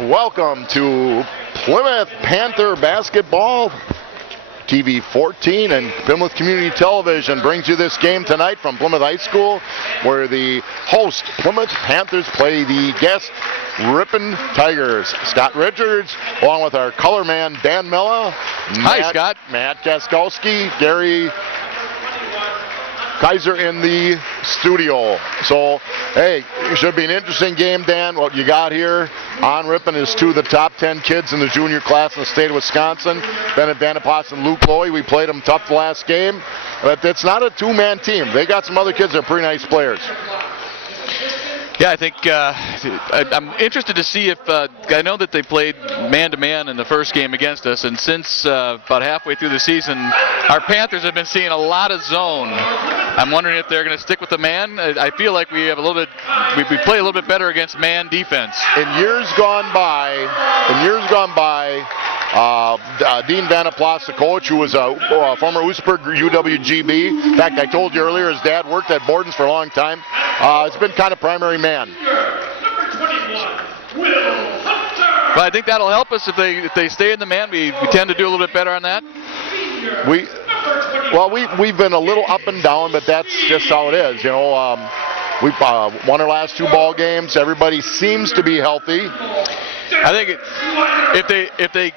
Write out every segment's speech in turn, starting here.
Welcome to Plymouth Panther Basketball. TV 14 and Plymouth Community Television brings you this game tonight from Plymouth High School, where the host Plymouth Panthers play the guest Ripon Tigers. Scott Richards, along with our color man Dan Mella. Hi, Scott. Matt Gaskowski, Gary Kaiser in the studio. So, hey, it should be an interesting game, Dan. What you got here on Ripon is two of the top 10 kids in the junior class in the state of Wisconsin. Bennett Vanderplas and Luke Lowy. We played them tough the last game. But it's not a two-man team. They got some other kids that are pretty nice players. Yeah, I think I'm interested to see if I know that they played man-to-man in the first game against us, and since about halfway through the season, our Panthers have been seeing a lot of zone. I'm wondering if they're going to stick with the man. I feel like we have a little bit, we play a little bit better against man defense. In years gone by, Dean Vanderplas, the coach, who was a former Oostburg UWGB. In fact, I told you earlier, his dad worked at Borden's for a long time. It's been kind of primary man. Well, I think that'll help us if they stay in the man. We tend to do a little bit better on that. We've been a little up and down, but that's just how it is. You know, we've won our last two ball games. Everybody seems to be healthy. I think if they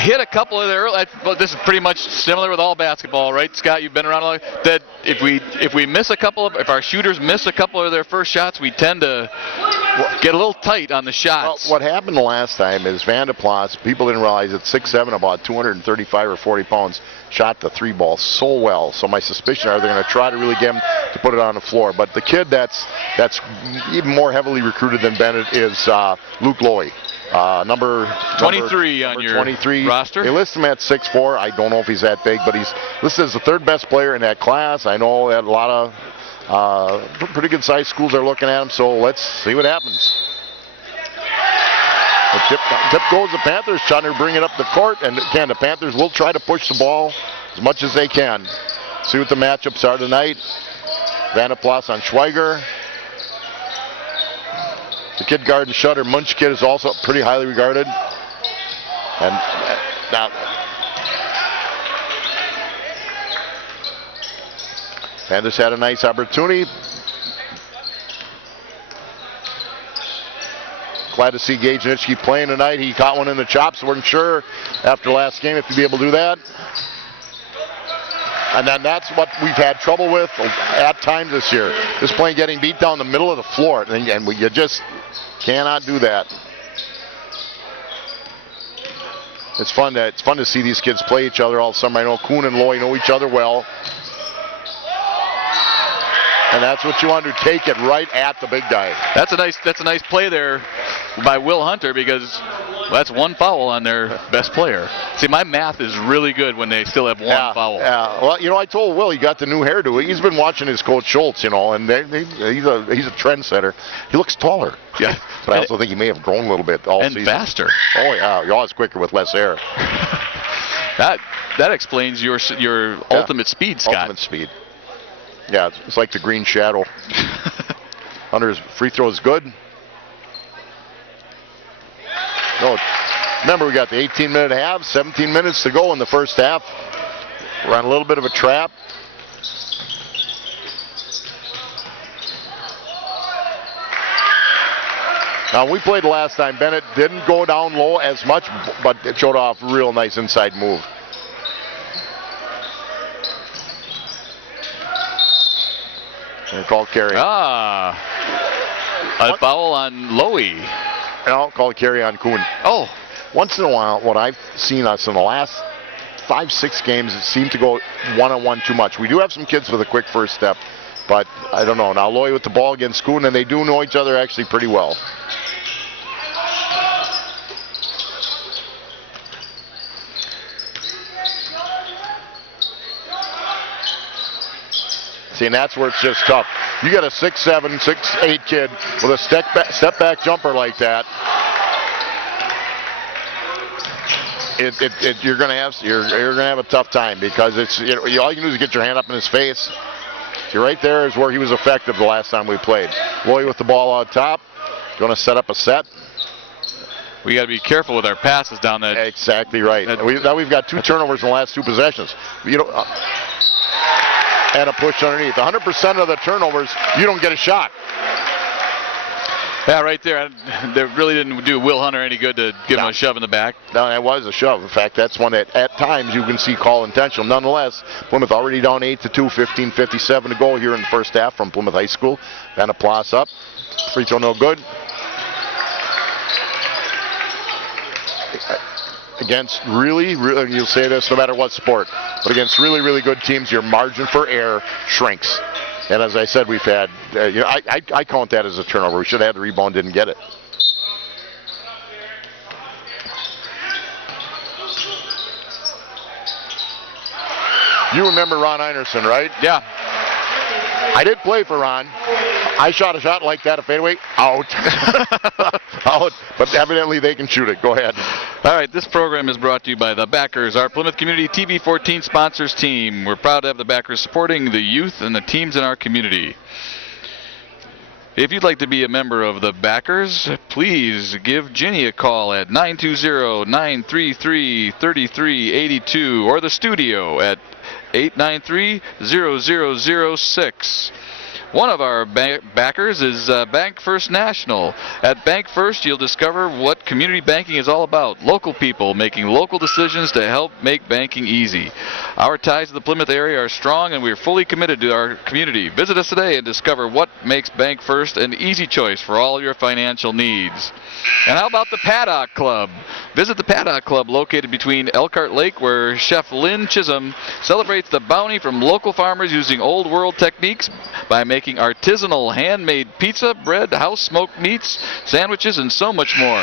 hit a couple of their, well, this is pretty much similar with all basketball, right, Scott? You've been around a lot. That if we miss if our shooters miss a couple of their first shots, we tend to get a little tight on the shots. Well, what happened the last time is Vanderplas, people didn't realize at 6'7", about 235 or 40 pounds, shot the three ball so well. So my suspicion are they're going to try to really get him to put it on the floor. But the kid that's even more heavily recruited than Bennett is Luke Lowy. Number 23 on your 23 roster. They list him at 6'4". I don't know if he's that big, but he's listed as the third best player in that class. I know that a lot of pretty good sized schools are looking at him, so let's see what happens. The tip goes the Panthers, trying to bring it up the court, and again, the Panthers will try to push the ball as much as they can. See what the matchups are tonight. Vanderplas on Schweiger. The kid guarding Shutter, Munch kid, is also pretty highly regarded. And now, Panthers had a nice opportunity. Glad to see Gage Nitschke playing tonight. He caught one in the chops. Weren't sure after last game if he'd be able to do that. And then that's what we've had trouble with at times this year. Just playing, getting beat down the middle of the floor. And you just cannot do that. It's fun to see these kids play each other all summer. I know Kuhn and Lowy know each other well. And that's what you want to do, take it right at the big guy. That's a nice play there by Will Hunter, because that's one foul on their best player. See, my math is really good when they still have one foul. Yeah, well, you know, I told Will he got the new hairdo. He's been watching his coach Schultz, you know, and he's a trendsetter. He looks taller. Yeah. But I also think he may have grown a little bit all season. And faster. Oh, yeah, he always quicker with less hair. That explains your ultimate speed, Scott. Ultimate speed. Yeah, it's like the green shadow. Hunter's free throw is good. No, remember, we got the 18-minute half, 17 minutes to go in the first half. We're on a little bit of a trap. Now, we played last time. Bennett didn't go down low as much, but it showed off a real nice inside move. And called carry. A foul on Lowy. No, called carry on Kuhn. Oh. Once in a while, what I've seen us in the last 5-6 games, it seemed to go one-on-one too much. We do have some kids with a quick first step, but I don't know. Now Lowy with the ball against Kuhn, and they do know each other actually pretty well. See, and that's where it's just tough. You got a 6'7", 6'8" kid with a step back jumper like that. You're gonna have a tough time, because it's all you can do is get your hand up in his face. See, right there is where he was effective the last time we played. Lowy with the ball on top, going to set up a set. we got to be careful with our passes down that. Exactly right. Now we've got 2 turnovers in the last 2 possessions. And a push underneath. 100% of the turnovers, you don't get a shot. Yeah, right there. That really didn't do Will Hunter any good to give him a shove in the back. No, that was a shove. In fact, that's one that at times you can see call intentional. Nonetheless, Plymouth already down 8-2, 15:57 to go here in the first half from Plymouth High School. Vanderplas up. Free throw no good. Against really, you'll say this no matter what sport, but against really, really good teams, your margin for error shrinks. And as I said, we've had, I count that as a turnover. We should have had the rebound, didn't get it. You remember Ron Einerson, right? Yeah. I did play for Ron. I shot a shot like that, a fadeaway, out. Out. But evidently they can shoot it. Go ahead. All right, this program is brought to you by the Backers, our Plymouth Community TV 14 sponsors team. We're proud to have the Backers supporting the youth and the teams in our community. If you'd like to be a member of the Backers, please give Ginny a call at 920-933-3382 or the studio at 893-0006. One of our backers is Bank First National. At Bank First, you'll discover what community banking is all about. Local people making local decisions to help make banking easy. Our ties to the Plymouth area are strong, and we are fully committed to our community. Visit us today and discover what makes Bank First an easy choice for all your financial needs. And how about the Paddock Club? Visit the Paddock Club located between Elkhart Lake, where Chef Lynn Chisholm celebrates the bounty from local farmers using old world techniques by making artisanal handmade pizza, bread, house smoked meats, sandwiches, and so much more.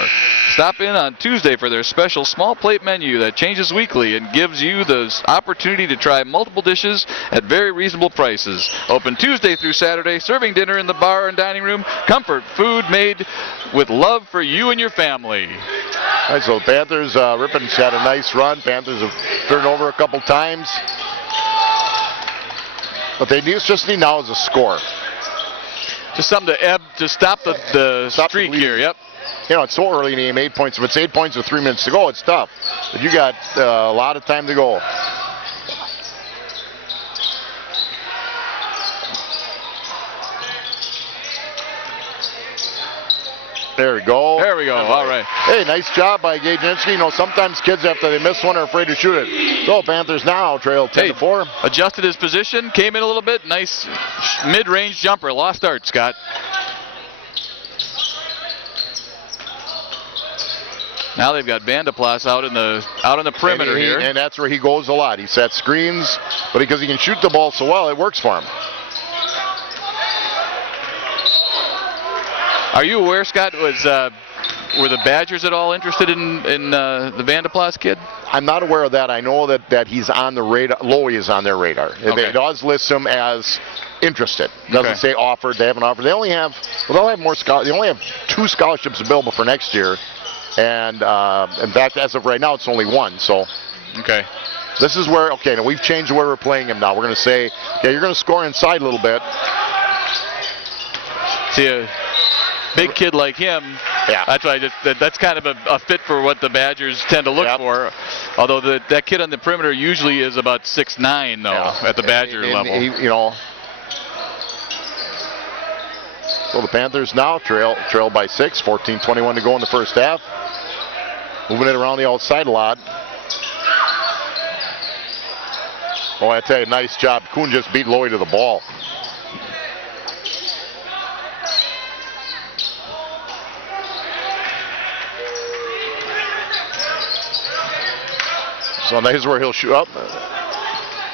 Stop in on Tuesday for their special small plate menu that changes weekly and gives you the opportunity to try multiple dishes at very reasonable prices. Open Tuesday through Saturday, serving dinner in the bar and dining room. Comfort food made with love for you and your family. All right, so the Panthers, Rippon's had a nice run. Panthers have turned over a couple times. What they just need now is a score. Just something to stop the streak here. Yep. You know, it's so early in the game, 8 points. If it's 8 points with 3 minutes to go, it's tough. But you got a lot of time to go. There we go. There we go. All right. Hey, nice job by Gajinski. You know, sometimes kids, after they miss one, are afraid to shoot it. So Panthers now trail 10-4. Adjusted his position, came in a little bit. Nice mid-range jumper. Lost start, Scott. Now they've got Vanderplas out in the perimeter here. And that's where he goes a lot. He sets screens, but because he can shoot the ball so well, it works for him. Are you aware, Scott, were the Badgers at all interested in the Vanderplas kid? I'm not aware of that. I know that he's on the radar. Lowy is on their radar. Okay. It does list him as interested. Doesn't say offered. They haven't offered. They only have more scholars. They only have 2 scholarships available for next year, and in fact, as of right now, it's only 1. So, okay. This is where now we've changed where we're playing him. Now we're going to say, you're going to score inside a little bit. See a big kid like him. Yeah. That's why that's kind of a fit for what the Badgers tend to look for. Although that kid on the perimeter usually is about 6'9", though, at the Badger level. So the Panthers now trail by 6, 14:21 to go in the first half. Moving it around the outside a lot. Oh, I tell you, nice job. Kuhn just beat Lowy to the ball. So that's where he'll shoot up.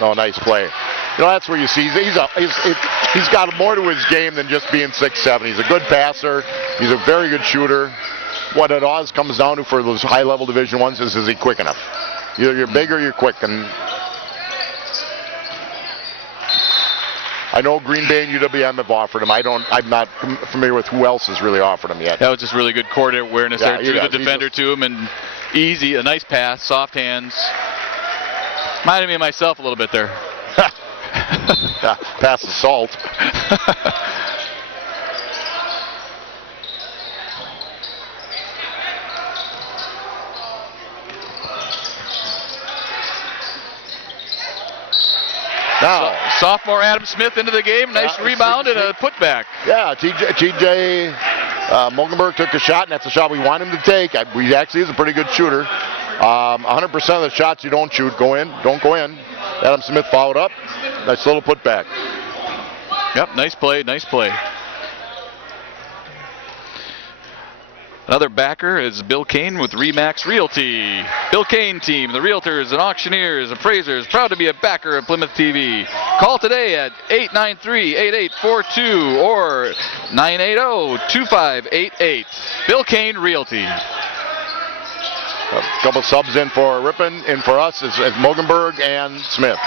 Oh, nice play. You know, that's where you see he's got more to his game than just being 6'7". He's a good passer. He's a very good shooter. What it always comes down to for those high-level Division I's is he quick enough? You're big or you're quick. And I know Green Bay and UWM have offered him. I'm not familiar with who else has really offered him yet. That was just really good court awareness there. Threw the defender to him, and easy, a nice pass, soft hands. Reminded me of myself a little bit there. Pass the salt. Now, Sophomore Adam Smith into the game. Nice Yeah, rebound and a putback. yeah, TJ Mogenberg took a shot, and that's a shot we want him to take. He actually is a pretty good shooter. 100% of the shots you don't shoot don't go in. Adam Smith fouled up. Nice little putback. Yep, nice play, nice play. Another backer is Bill Kane with Remax Realty. Bill Kane team, the realtors and auctioneers, appraisers, proud to be a backer of Plymouth TV. Call today at 893-8842 or 980-2588. Bill Kane Realty. A couple subs in for Ripon. In for us is Mogenberg and Smith.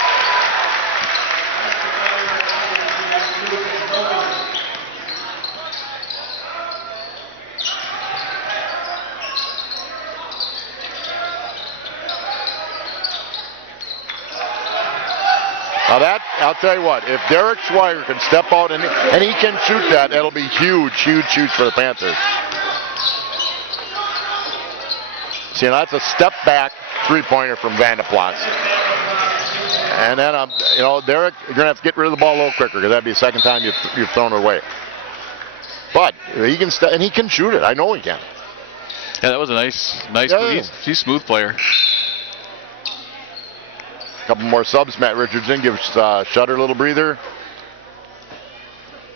Now that, I'll tell you what, if Derek Schweiger can step out and he can shoot that, that'll be huge, huge, huge for the Panthers. See, that's a step back three-pointer from Vandeplas. And then, Derek, you're going to have to get rid of the ball a little quicker because that'd be the second time you've thrown it away. But he can and he can shoot it. I know he can. Yeah, that was a nice Yeah. he's a smooth player. A couple more subs. Matt Richardson gives Shutter a little breather.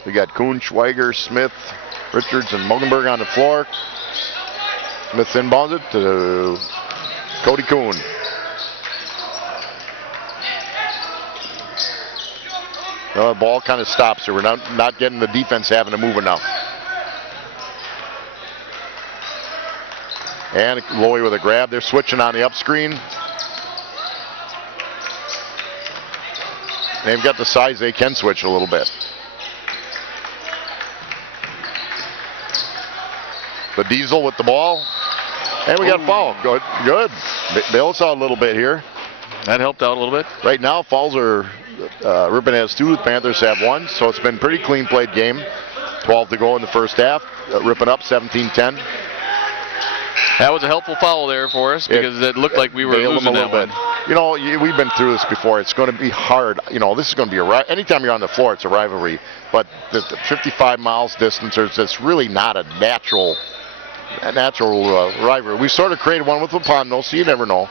We got Kuhn, Schweiger, Smith, Richards, and Mogenberg on the floor. Smith inbounds it to Cody Kuhn. The ball kind of stops, so we're not getting the defense having to move enough. And Lowy with a grab. They're switching on the up screen. They've got the size they can switch a little bit. The Diesel with the ball. And we got a foul. Good. Bails out a little bit here. That helped out a little bit. Right now, fouls are, Ripon has 2, the Panthers have 1. So it's been a pretty clean played game. 12 to go in the first half. Ripon up 17-10. That was a helpful foul there for us because it looked like we were losing that one. We've been through this before. It's going to be hard. This is going to be anytime you're on the floor, it's a rivalry. But the 55 miles distance, it's really not a natural rivalry. We sort of created one with Waupun, so you never know.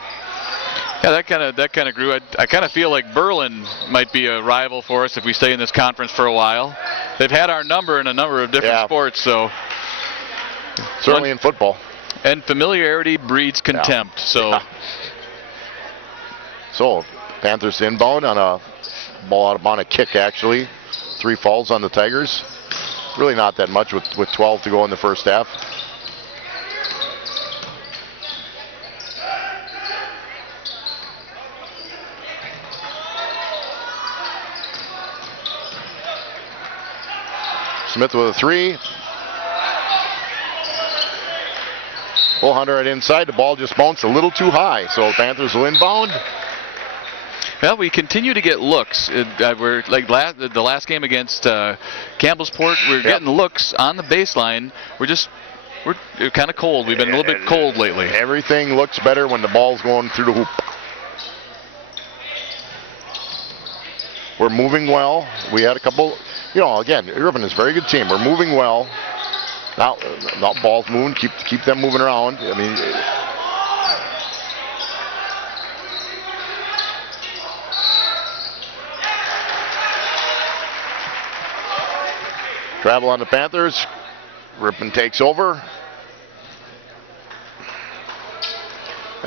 Yeah, that kind of grew. I kind of feel like Berlin might be a rival for us if we stay in this conference for a while. They've had our number in a number of different sports, so certainly in football. And familiarity breeds contempt. So Panthers inbound on a ball out on a kick, actually. 3 fouls on the Tigers. Really not that much with 12 to go in the first half. Smith with a 3. Bull Hunter right inside. The ball just bounced a little too high, so Panthers will inbound. Well, we continue to get looks. We're like the last game against Campbellsport. We're getting looks on the baseline. We're kind of cold. We've been a little bit cold lately. Everything looks better when the ball's going through the hoop. We're moving well. We had a couple. Again, Ripon is a very good team. We're moving well. Now ball's moving. Keep them moving around. I mean. Travel on the Panthers. Ripon takes over.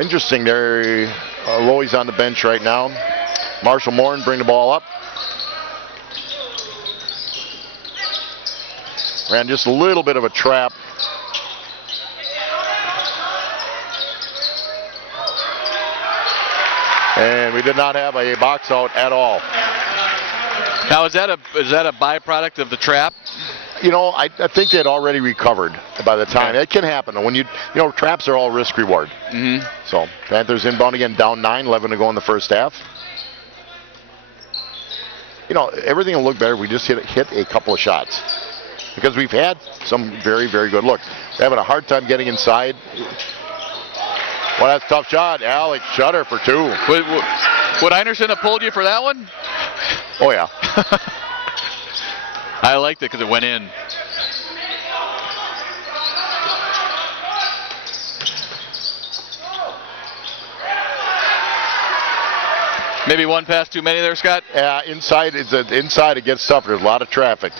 Interesting there. Lowy's on the bench right now. Marshall Morin bring the ball up. Ran just a little bit of a trap. And we did not have a box out at all. Now is that a byproduct of the trap? I think they had already recovered by the time. It can happen. When traps are all risk reward. Mm-hmm. So Panthers inbound again, down 9, 11 to go in the first half. Everything will look better if we just hit a couple of shots. Because we've had some very, very good looks. They're having a hard time getting inside. Well, that's a tough shot. Alex Shutter for 2. Would Einerson have pulled you for that one? Oh, yeah. I liked it because it went in. Maybe one pass too many there, Scott? Yeah, inside it gets tougher. There's a lot of traffic.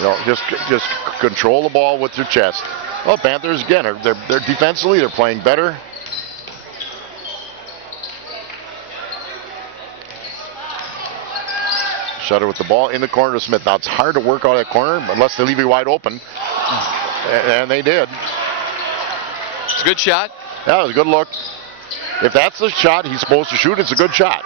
You know, just control the ball with your chest. Well, Panthers again, they're defensively, they're playing better. Shutter with the ball in the corner to Smith. Now it's hard to work out that corner unless they leave you wide open, and they did. It's a good shot. Yeah, it was a good look. If that's the shot he's supposed to shoot, it's a good shot.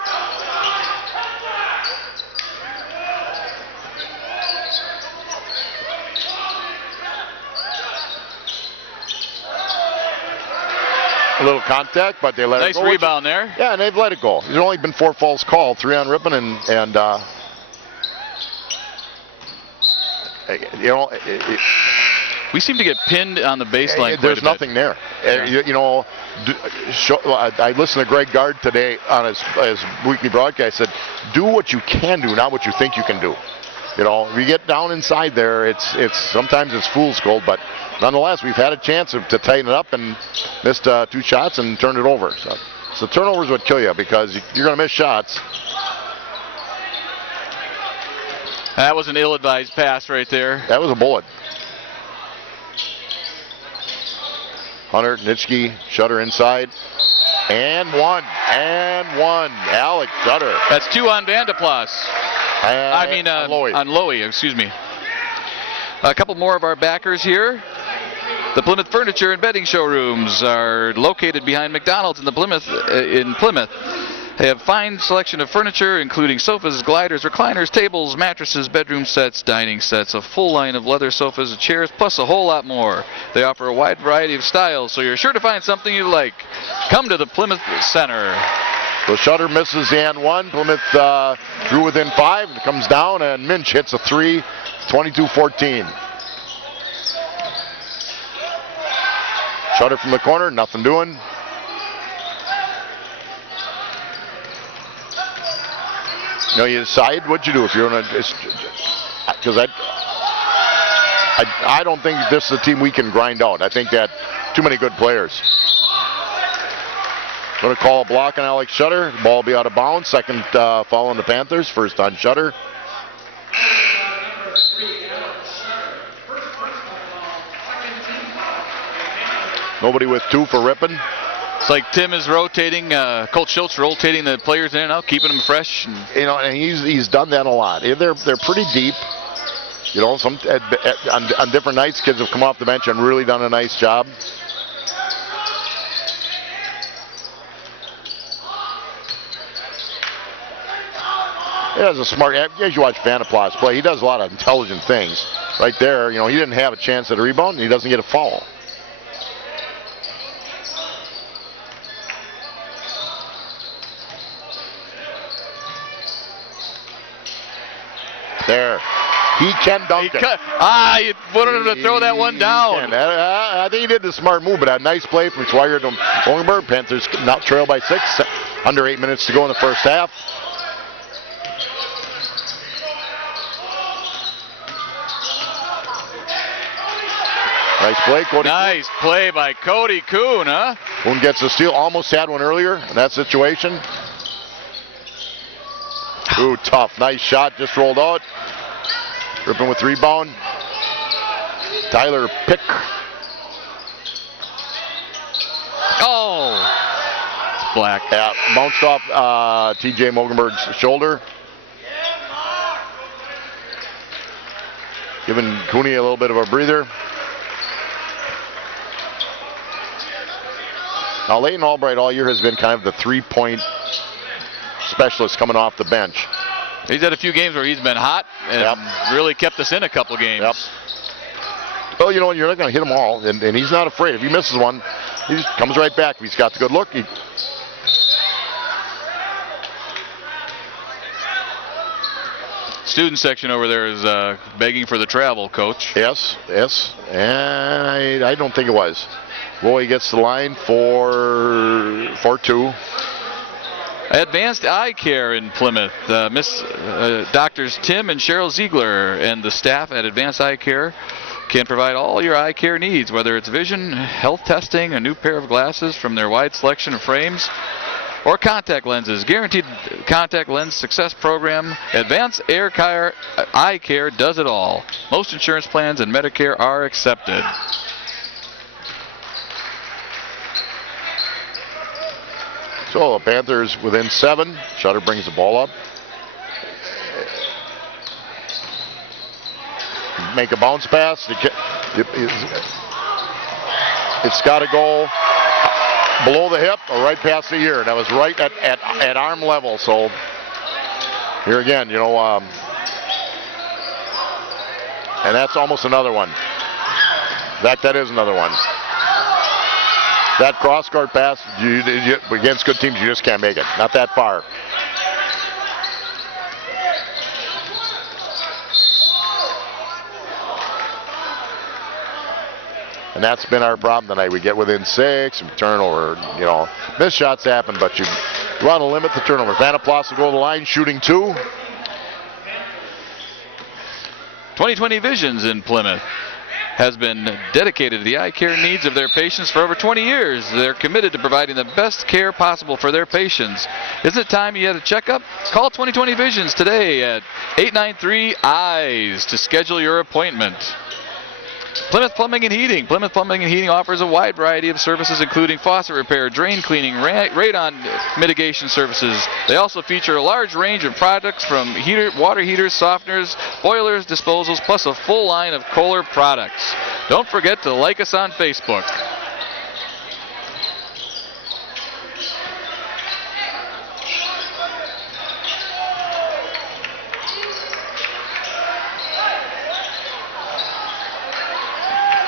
A little contact, but they let it go. Nice rebound there. Yeah, and they've let it go. There's only been 4 falls called, 3 on Rippon, and you know, we seem to get pinned on the baseline. There's nothing there. You know, I listened to Greg Gard today on his weekly broadcast. Said, do what you can do, not what you think you can do. You know, if you get down inside there, it's sometimes it's fool's gold, but nonetheless, we've had a chance to tighten it up and missed 2 shots and turned it over. So turnovers would kill you because you're going to miss shots. That was an ill-advised pass right there. That was a bullet. Hunter, Nitschke, Shutter inside. And one. Alex Shutter. That's 2 on Vandeplass. On Lowy, excuse me. A couple more of our backers here. The Plymouth Furniture and Bedding Showrooms are located behind McDonald's in Plymouth. They have fine selection of furniture, including sofas, gliders, recliners, tables, mattresses, bedroom sets, dining sets, a full line of leather sofas and chairs, plus a whole lot more. They offer a wide variety of styles, so you're sure to find something you like. Come to the Plymouth Center. So Shutter misses the and one. Plymouth drew within 5. It comes down, and Minch hits a 3, 22-14. Shutter from the corner, nothing doing. You know, you decide what you do if you're going to, because I don't think this is a team we can grind out. I think that too many good players. Going to call a block on Alex Shutter. The ball will be out of bounds. Second foul on the Panthers. First on Shutter. Nobody with 2 for Rippon. It's like Tim is rotating, Coach Schultz rotating the players in and out, keeping them fresh. You know, and he's done that a lot. They're pretty deep. You know, on different nights, kids have come off the bench and really done a nice job. He has a smart, as you watch Vandeplass play, he does a lot of intelligent things. Right there, you know, he didn't have a chance at a rebound, and he doesn't get a foul. There. He can dunk it. You wanted him to throw that one down. I think he did the smart move, but a nice play from Swigert to Mogenberg. Panthers now trail by 6. Under 8 minutes to go in the first half. Nice play, Cody. Nice play by Cody Kuhn, huh? Kuhn gets the steal. Almost had one earlier in that situation. Ooh, tough. Nice shot. Just rolled out. Rippon with rebound. Tyler Pick. Oh. It's black. Yeah, bounced off T.J. Mogenberg's shoulder. Giving Cooney a little bit of a breather. Now, Leighton Albright all year has been kind of the 3-point specialist coming off the bench. He's had a few games where he's been hot and really kept us in a couple games. Yep. Well, you know, you're not going to hit them all, and he's not afraid. If he misses one, he just comes right back. If he's got the good look, Student section over there is begging for the travel, Coach. Yes, and I don't think it was. Roy gets the line for 2. Advanced Eye Care in Plymouth. Doctors Tim and Cheryl Ziegler and the staff at Advanced Eye Care can provide all your eye care needs, whether it's vision, health testing, a new pair of glasses from their wide selection of frames, or contact lenses. Guaranteed contact lens success program. Advanced Eye Care does it all. Most insurance plans and Medicare are accepted. So the Panthers within 7. Shutter brings the ball up. Make a bounce pass. It's got to go below the hip or right past the ear. That was right at arm level. So here again, you know, and that's almost another one. In fact, that is another one. That cross-court pass, against good teams, you just can't make it. Not that far. And that's been our problem tonight. We get within 6, and turnover, you know. Missed shots happen, but you want to limit the turnovers. Vanderplas will go to the line, shooting 2. 2020 Visions in Plymouth has been dedicated to the eye care needs of their patients for over 20 years. They're committed to providing the best care possible for their patients. Isn't it time you had a checkup? Call 2020 Visions today at 893-EYES to schedule your appointment. Plymouth Plumbing and Heating. Plymouth Plumbing and Heating offers a wide variety of services, including faucet repair, drain cleaning, radon mitigation services. They also feature a large range of products from water heaters, softeners, boilers, disposals, plus a full line of Kohler products. Don't forget to like us on Facebook.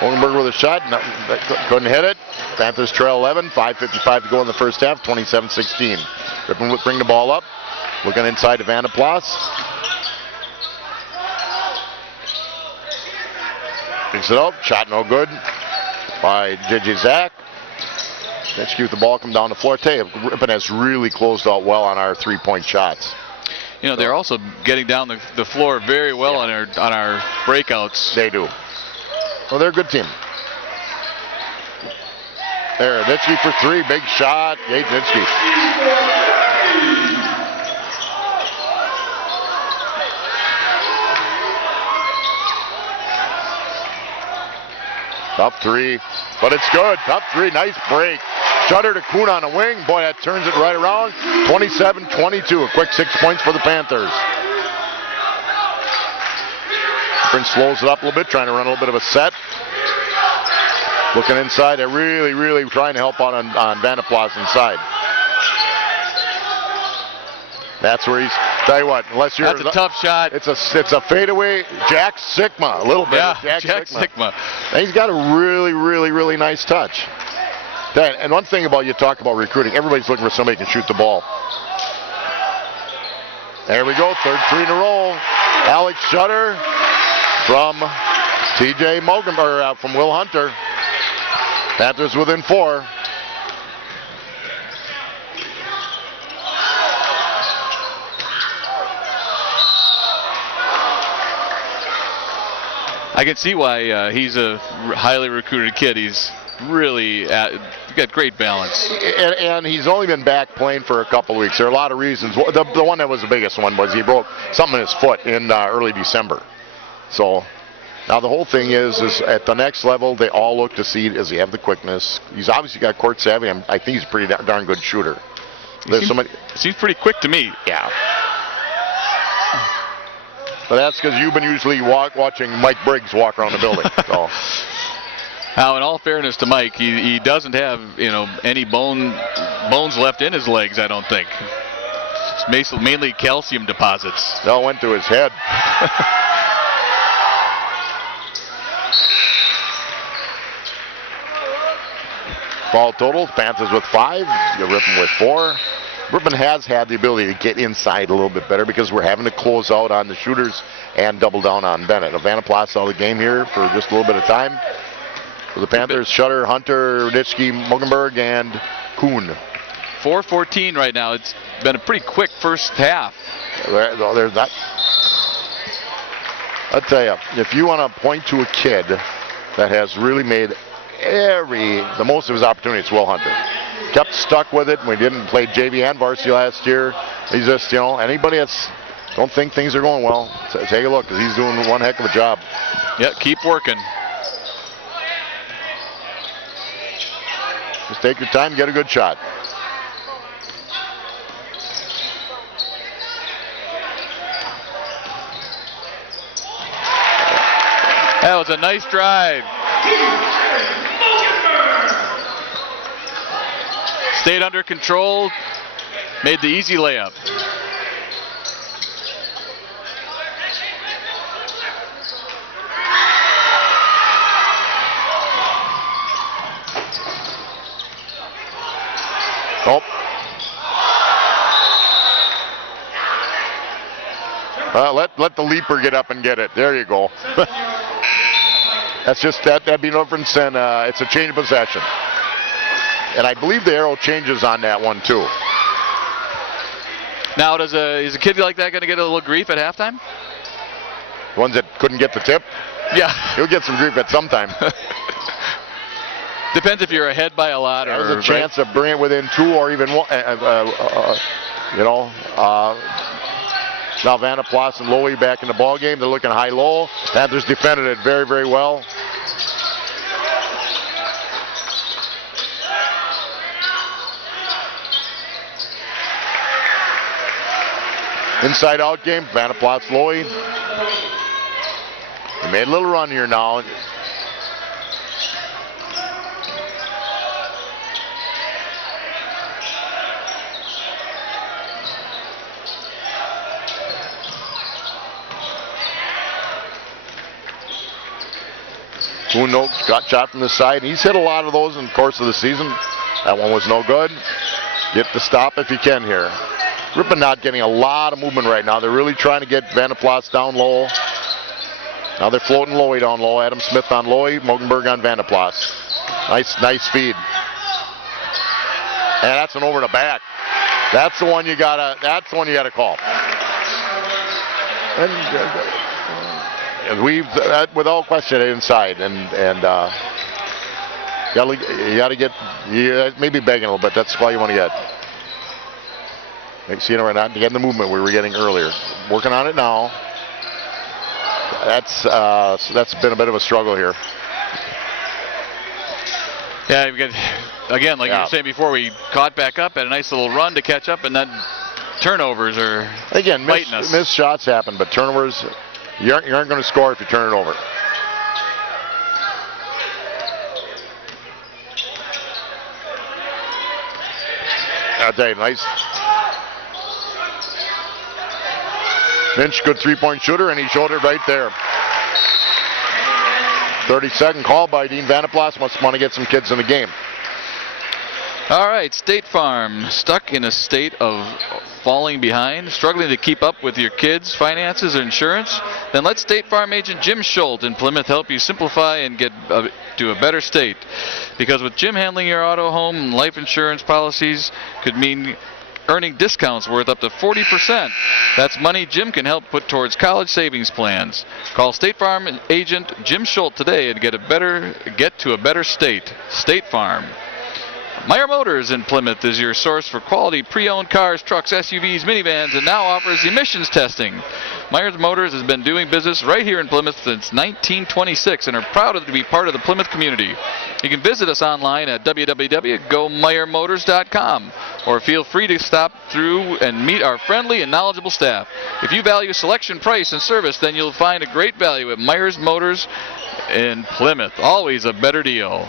Oldenburg with a shot, couldn't hit it. Panthers trail 11, 5:55 to go in the first half, 27-16. Griffin will bring the ball up, looking inside to Vanderplas. Picks it up, shot no good by J.J. Zach. Execute the ball, come down the floor. Tell you, Griffin has really closed out well on our three-point shots. You know, they're also getting down the floor very well on our breakouts. They do. Well, they're a good team. There, Nitsky for 3, big shot. Gage Nitsky. Top 3, but it's good. Top 3, nice break. Shutter to Kuhn on a wing. Boy, that turns it right around. 27-22, a quick 6 points for the Panthers. Prince slows it up a little bit, trying to run a little bit of a set. Looking inside, they're really trying to help out on Vanderplas inside. That's where he's, tell you what, unless you're... That's a tough shot. It's a fadeaway Jack Sikma, a little bit. Yeah, Jack Sikma. And he's got a really nice touch. And one thing about, you talk about recruiting, everybody's looking for somebody who can shoot the ball. There we go, third 3 in a row. Alex Shutter from TJ Mogum, or from Will Hunter. Panthers within 4. I can see why he's a highly recruited kid. He's really got great balance. And he's only been back playing for a couple of weeks. There are a lot of reasons. The one that was the biggest one was he broke something in his foot in early December. So now the whole thing is at the next level, they all look to see, does he have the quickness? He's obviously got court savvy. I think he's a pretty darn good shooter. Seems pretty quick to me. Yeah. But that's because you've been usually watching Mike Briggs walk around the building. So. Now, in all fairness to Mike, he doesn't have any bones left in his legs, I don't think. mainly calcium deposits. That went to his head. Ball total, Panthers with 5, you Ripon with 4. Ripon has had the ability to get inside a little bit better because we're having to close out on the shooters and double down on Bennett. Vanderplas out of the game here for just a little bit of time. For the Panthers, Shutter, Hunter, Nitschke, Mogenberg, and Kuhn. 4:14 right now. It's been a pretty quick first half. There's that. I'll tell you, if you want to point to a kid that has really made the most of his opportunity, it's Will Hunter. Kept stuck with it. We didn't play JV and varsity last year. He's just, anybody that's don't think things are going well, take a look, because he's doing one heck of a job. Yeah, keep working. Just take your time, get a good shot. That was a nice drive. Stayed under control, made the easy layup. Oh. Let the leaper get up and get it. There you go. That's just that'd be no difference, and it's a change of possession. And I believe the arrow changes on that one too. Now, is a kid like that going to get a little grief at halftime? Ones that couldn't get the tip? Yeah. He'll get some grief at some time. Depends if you're ahead by a lot. There's a chance to bring it within 2 or even 1. Now Vanderplas and Lowy back in the ball game. They're looking high-low. Panthers defended it very, very well. Inside out game, Vanderplas, Lowy. They made a little run here now. Uno got shot from the side. He's hit a lot of those in the course of the season. That one was no good. Get the stop if you can here. Ripon not getting a lot of movement right now. They're really trying to get Vanderplas down low. Now they're floating Lowy down low. Adam Smith on Lowy, Mogenberg on Vanderplas. Nice feed. And that's an over the back. That's the one you gotta call. And we've without question inside, and you gotta get maybe begging a little bit. That's all you want to get. See, right now, getting the movement we were getting earlier. Working on it now. That's been a bit of a struggle here. Yeah, we got, again, like you were saying before, we caught back up, had a nice little run to catch up, and then turnovers are again biting us. Missed shots happen, but turnovers, you aren't going to score if you turn it over. I'll tell you, nice. Finch, good three-point shooter, and he showed it right there. 30-second call by Dean Vanderplas. Must want to get some kids in the game. All right, State Farm, stuck in a state of falling behind, struggling to keep up with your kids' finances or insurance? Then let State Farm agent Jim Schultz in Plymouth help you simplify and get to a better state. Because with Jim handling your auto, home, and life insurance policies could mean earning discounts worth up to 40%. That's money Jim can help put towards college savings plans. Call State Farm agent Jim Schultz today and get to a better state. State Farm. Meyer Motors in Plymouth is your source for quality pre-owned cars, trucks, SUVs, minivans, and now offers emissions testing. Meyer Motors has been doing business right here in Plymouth since 1926 and are proud to be part of the Plymouth community. You can visit us online at www.gomeyermotors.com or feel free to stop through and meet our friendly and knowledgeable staff. If you value selection, price, and service, then you'll find a great value at Myers Motors in Plymouth. Always a better deal.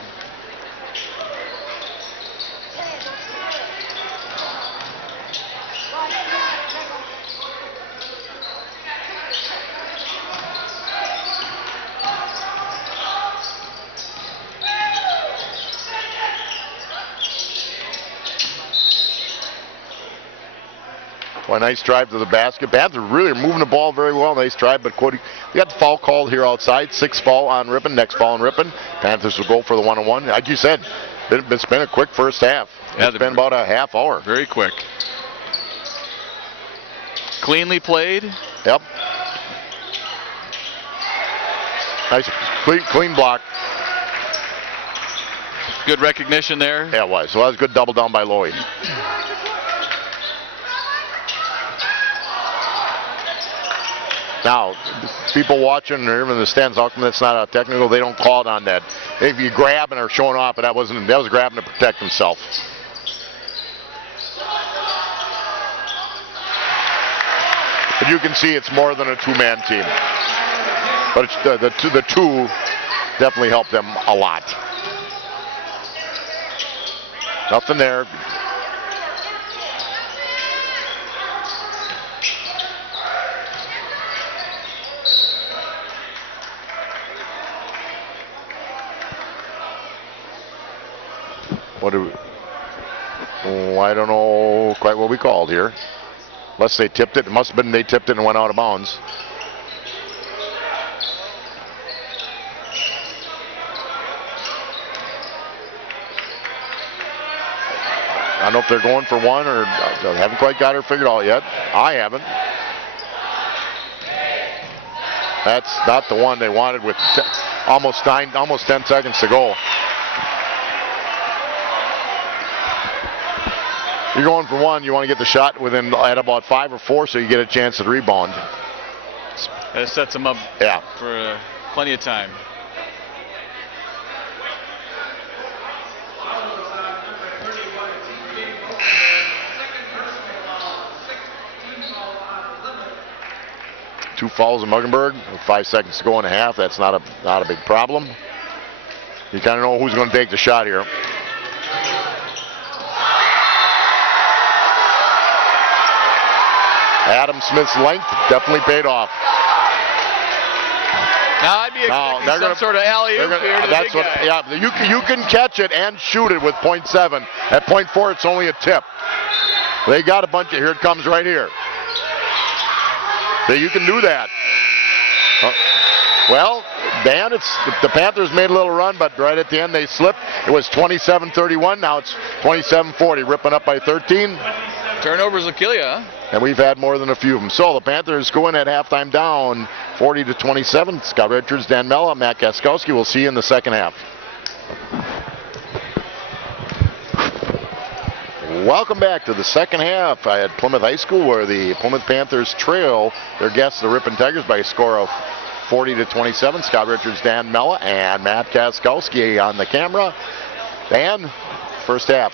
Well, a nice drive to the basket. Panthers really are moving the ball very well. Nice drive, but Cody, we got the foul called here outside. 6th foul on Ripon. Next foul on Ripon. Panthers will go for the 1-on-1. Like you said, it's been a quick first half. Yeah, it's been about a half hour. Very quick. Cleanly played. Yep. Nice clean block. Good recognition there. Yeah, it was. So that was a good double down by Lloyd. Now, people watching or even in the stands, how come that's not a technical? They don't call it on that. If you grab and are showing off, but that was grabbing to protect himself. But you can see it's more than a two-man team. But it's the two definitely helped them a lot. Nothing there. What do we, I don't know quite what we called here. Unless they tipped it. It must have been they tipped it and went out of bounds. I don't know if they're going for one or haven't quite got her figured out yet. I haven't. That's not the one they wanted with almost 10 seconds to go. You're going for one, you want to get the shot at about 5 or 4 so you get a chance to rebound. That sets them up for plenty of time. Two fouls in Muggenberg with 5 seconds to go in a half. That's not a big problem. You kind of know who's going to take the shot here. Adam Smith's length definitely paid off. Now I'd be expecting some sort of alley-oop here to the big guy. Yeah, you can catch it and shoot it with .7. At .4, it's only a tip. They got a bunch of, here it comes right here. So you can do that. Well, Dan, the Panthers made a little run, but right at the end they slipped. It was 27-31. Now it's 27-40. Ripping up by 13. Turnovers will kill you, huh? And we've had more than a few of them. So the Panthers go in at halftime down 40-27. Scott Richards, Dan Mella, Matt Gaskowski. We'll see you in the second half. Welcome back to the second half at Plymouth High School, where the Plymouth Panthers trail their guests, the Ripon Tigers, by a score of 40-27. Scott Richards, Dan Mella, and Matt Gaskowski on the camera. Dan, first half.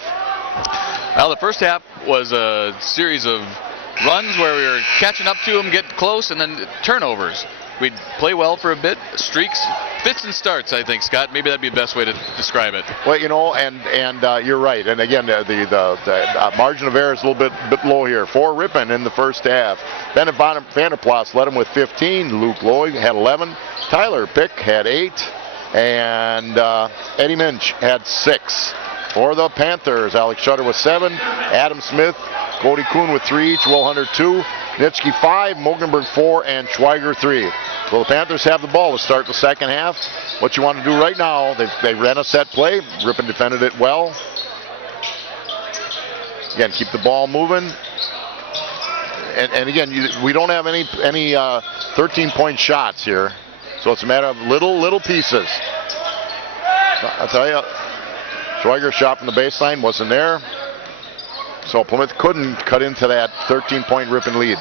Well, the first half was a series of runs where we were catching up to them, get close, and then turnovers. We'd play well for a bit, streaks, fits and starts, I think, Scott. Maybe that'd be the best way to describe it. Well, you know, and you're right. And again, the margin of error is a little bit low here. For Ripon in the first half. Bennett Vanderplas led him with 15. Luke Lloyd had 11. Tyler Pick had 8. And Eddie Minch had 6. For the Panthers, Alex Shutter with 7. Adam Smith, Cody Kuhn with 3 each. Will Hunter 2. Nitschke 5, Mogenberg 4, and Schweiger 3. So the Panthers have the ball to start the second half. What you want to do right now, they ran a set play. Ripon defended it well. Again, keep the ball moving. And again, we don't have any 13-point shots here. So it's a matter of little pieces. I'll tell you, Schweiger shot from the baseline, wasn't there. So Plymouth couldn't cut into that 13-point Ripon lead.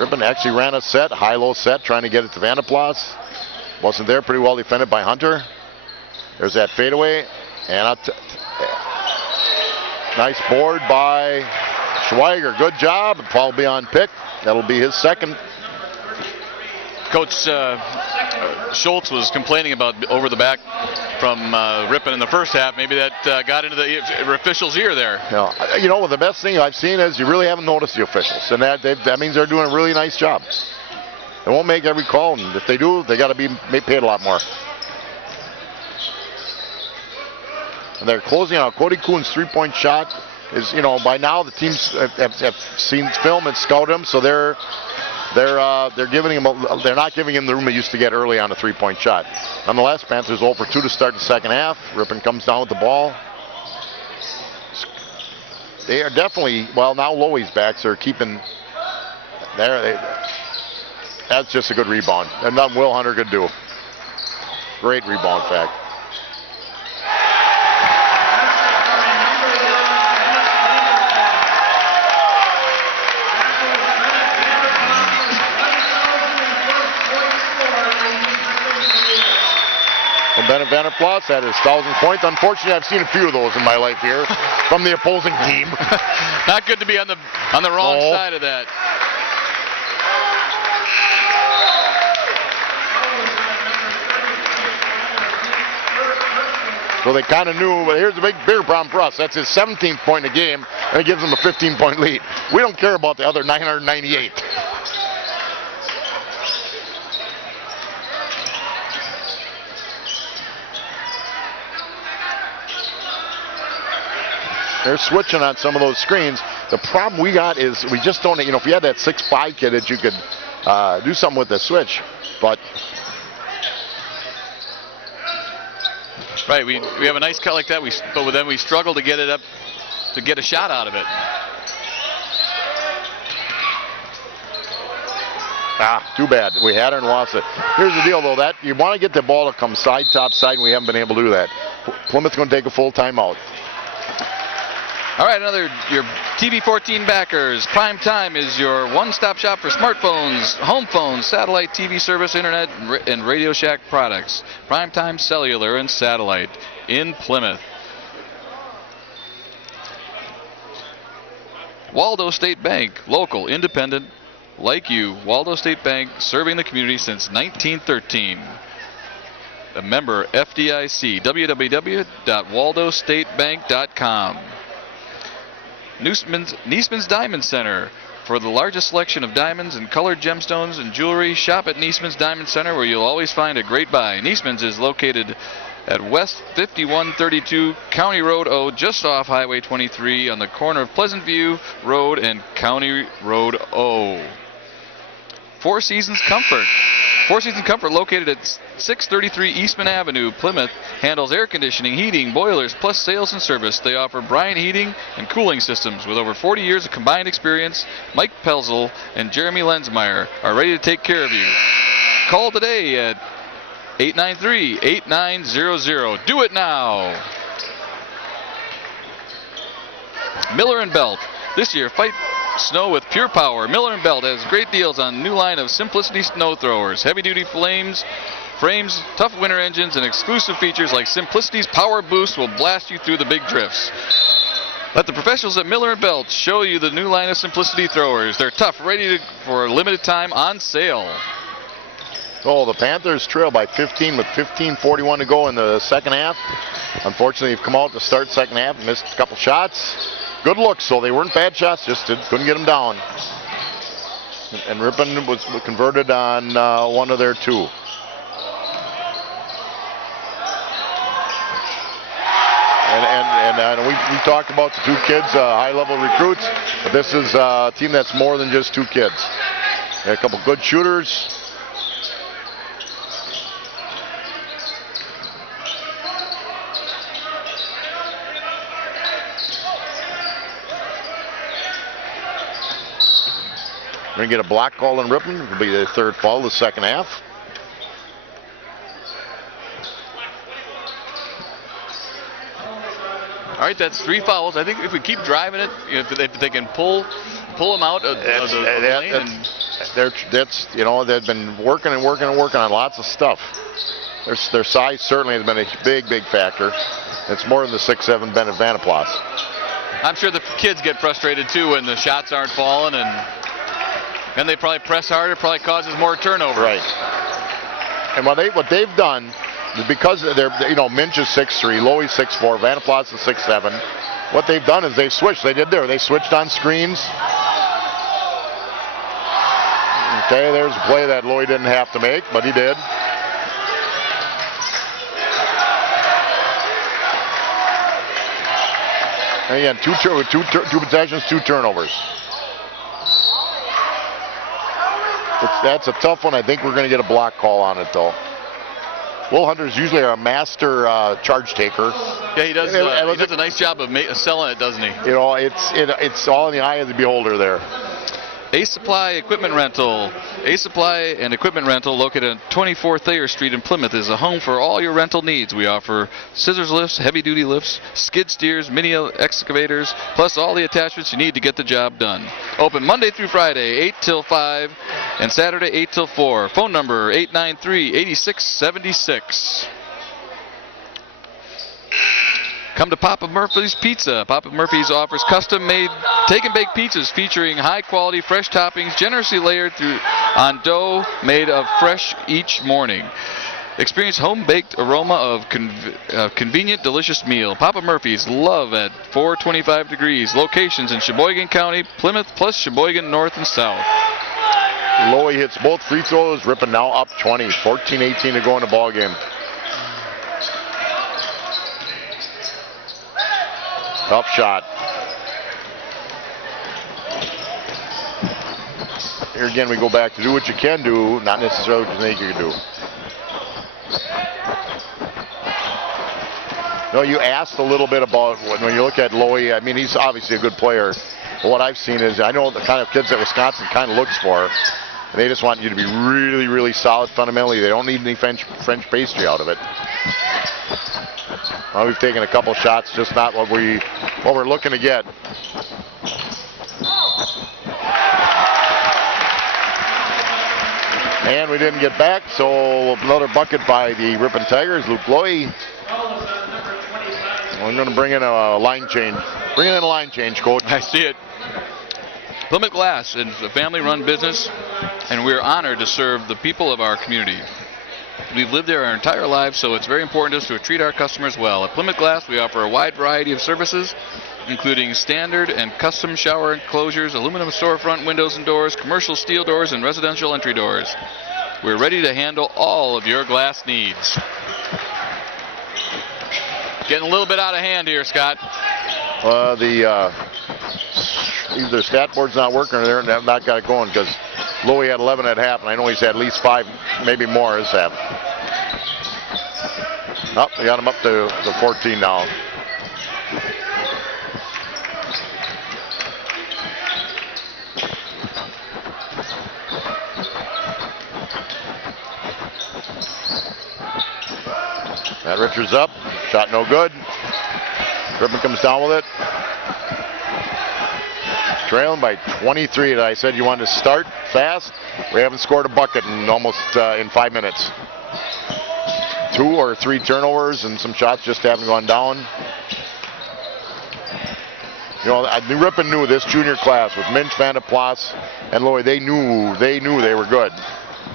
Ripon actually ran a set, high-low set, trying to get it to Vanderplas. Wasn't there, pretty well defended by Hunter. There's that fadeaway. And nice board by Schweiger. Good job. Foul will be on Pick. That'll be his second. Coach Schultz was complaining about over the back from Ripon in the first half. Maybe that got into the official's ear there. Yeah. You know, the best thing I've seen is you really haven't noticed the officials, and that means they're doing a really nice job. They won't make every call, and if they do, they got to be paid a lot more. And they're closing out. Cody Kuhn's 3-point shot is, by now the teams have seen film and scouted him, so they're giving him they're not giving him the room they used to get early on a three-point shot. Nonetheless, Panthers 0 for 2 to start the second half. Rippon comes down with the ball. They are definitely, now Lowy's back, so they're keeping there. That's just a good rebound. And nothing Will Hunter could do. Great rebound, in fact. And Bennett Vanderplas had his 1,000th point. Unfortunately, I've seen a few of those in my life here from the opposing team. Not good to be on the wrong side of that. So they kind of knew, but here's a bigger problem for us. That's his 17th point in the game, and it gives them a 15-point lead. We don't care about the other 998. They're switching on some of those screens. The problem we got is we just don't, if you had that 6'5" kid that you could do something with the switch, but. Right, we have a nice cut like that, but then we struggle to get it up, to get a shot out of it. Too bad. We had her and lost it. Here's the deal, though. That you want to get the ball to come side, top side, and we haven't been able to do that. Plymouth's going to take a full timeout. All right, your TV14 backers. Prime Time is your one-stop shop for smartphones, home phones, satellite TV service, internet, and Radio Shack products. Prime Time Cellular and Satellite in Plymouth. Waldo State Bank, local, independent, like you. Waldo State Bank, serving the community since 1913. A member FDIC. www.waldostatebank.com. Niesman's Diamond Center. For the largest selection of diamonds and colored gemstones and jewelry, shop at Niesman's Diamond Center, where you'll always find a great buy. Niesman's is located at West 5132 County Road O, just off Highway 23 on the corner of Pleasant View Road and County Road O. Four Seasons Comfort. Four Seasons Comfort, located at 633 Eastman Avenue, Plymouth, handles air conditioning, heating, boilers, plus sales and service. They offer Bryant Heating and Cooling Systems. With over 40 years of combined experience, Mike Pelzel and Jeremy Lensmeyer are ready to take care of you. Call today at 893-8900. Do it now. Miller & Belt. This year, fight snow with pure power. Miller & Belt has great deals on a new line of Simplicity snow throwers, heavy-duty frames, tough winter engines, and exclusive features like Simplicity's Power Boost will blast you through the big drifts. Let the professionals at Miller & Belt show you the new line of Simplicity throwers. They're tough, ready for a limited time, on sale. So the Panthers trail by 15 with 15:41 to go in the second half. Unfortunately, they've come out to start second half, missed a couple shots. Good looks, so they weren't bad shots, just couldn't get them down. And Rippon was converted on one of their two. And we talked about the two kids, high-level recruits, but this is a team that's more than just two kids. They had a couple good shooters. We're going to get a block call on Rippon. It'll be the third foul of the second half. All right, that's 3 fouls. I think if we keep driving it, if they can pull them out of the lane. They've been working on lots of stuff. Their size certainly has been a big factor. It's more than the 6'7" Bennett Vanderplas. I'm sure the kids get frustrated too when the shots aren't falling, and they probably press harder, probably causes more turnover. Right. And what they've done, because they're, Minch is 6'3", Lowy 6'4", Vanderplas is 6'7". What they've done is they've switched. They switched on screens. Okay, there's a play that Lowy didn't have to make, but he did. And again, two possessions, 2 turnovers. That's a tough one. I think we're going to get a block call on it, though. Will Hunter's usually a master charge taker. Yeah, he does. He does a nice job of selling it, doesn't he? You know, it's all in the eye of the beholder there. Ace Supply Equipment Rental. Ace Supply and Equipment Rental, located on 24 Thayer Street in Plymouth, is a home for all your rental needs. We offer scissors lifts, heavy-duty lifts, skid steers, mini excavators, plus all the attachments you need to get the job done. Open Monday through Friday, 8 till 5, and Saturday, 8 till 4. Phone number 893-8676. Come to Papa Murphy's Pizza. Papa Murphy's offers custom-made take-and-bake pizzas featuring high-quality fresh toppings generously layered on dough made of fresh each morning. Experience home-baked aroma of convenient, delicious meal. Papa Murphy's, love at 425 degrees. Locations in Sheboygan County, Plymouth, plus Sheboygan North and South. Lowy hits both free throws. Ripon now up 20. 14-18 to go in the ball game. Tough shot. Here again, we go back to do what you can do, not necessarily what you think you can do. No, you asked a little bit about when you look at Lowy. I mean, he's obviously a good player. But what I've seen is, I know the kind of kids that Wisconsin kind of looks for. And they just want you to be really, really solid fundamentally. They don't need any French pastry out of it. Well, we've taken a couple shots, just not what we're looking to get. And we didn't get back, so another bucket by the Ripon Tigers. Luke Lowy. We're going to bring in a line change. Bring in a line change, Coach. I see it. Plymouth Glass is a family-run business, and we're honored to serve the people of our community. We've lived there our entire lives, so it's very important to us to treat our customers well. At Plymouth Glass, we offer a wide variety of services, including standard and custom shower enclosures, aluminum storefront windows and doors, commercial steel doors, and residential entry doors. We're ready to handle all of your glass needs. Getting a little bit out of hand here, Scott. Either the stat board's not working or they're not got it going, because Lowy had 11 at half, and I know he's had at least 5, maybe more his half. Oh, they got him up to the 14 now. Matt Richards up, shot no good. Ripon comes down with it. Trailing by 23. I said you wanted to start fast. We haven't scored a bucket in almost in 5 minutes. 2 or 3 turnovers and some shots just haven't gone down. You know, Ripon knew this junior class with Minch, Van de Plas, and Lowy. They knew they were good,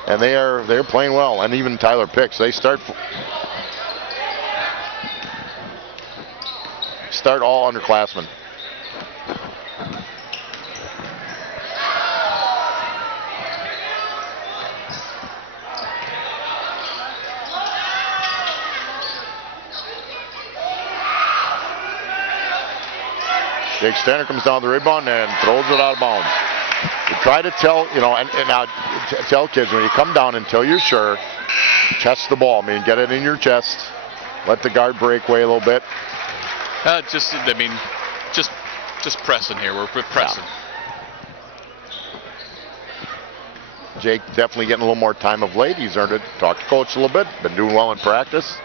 and they're playing well. And even Tyler Picks, they start all underclassmen. Jake Steiner comes down the rebound and throws it out of bounds. You try to tell, you know, and now tell kids when you come down until you're sure, chest the ball. I mean, get it in your chest. Let the guard break away a little bit. Just pressing here. We're pressing. Yeah. Jake definitely getting a little more time of late. He's earned it. Talked to coach a little bit. Been doing well in practice.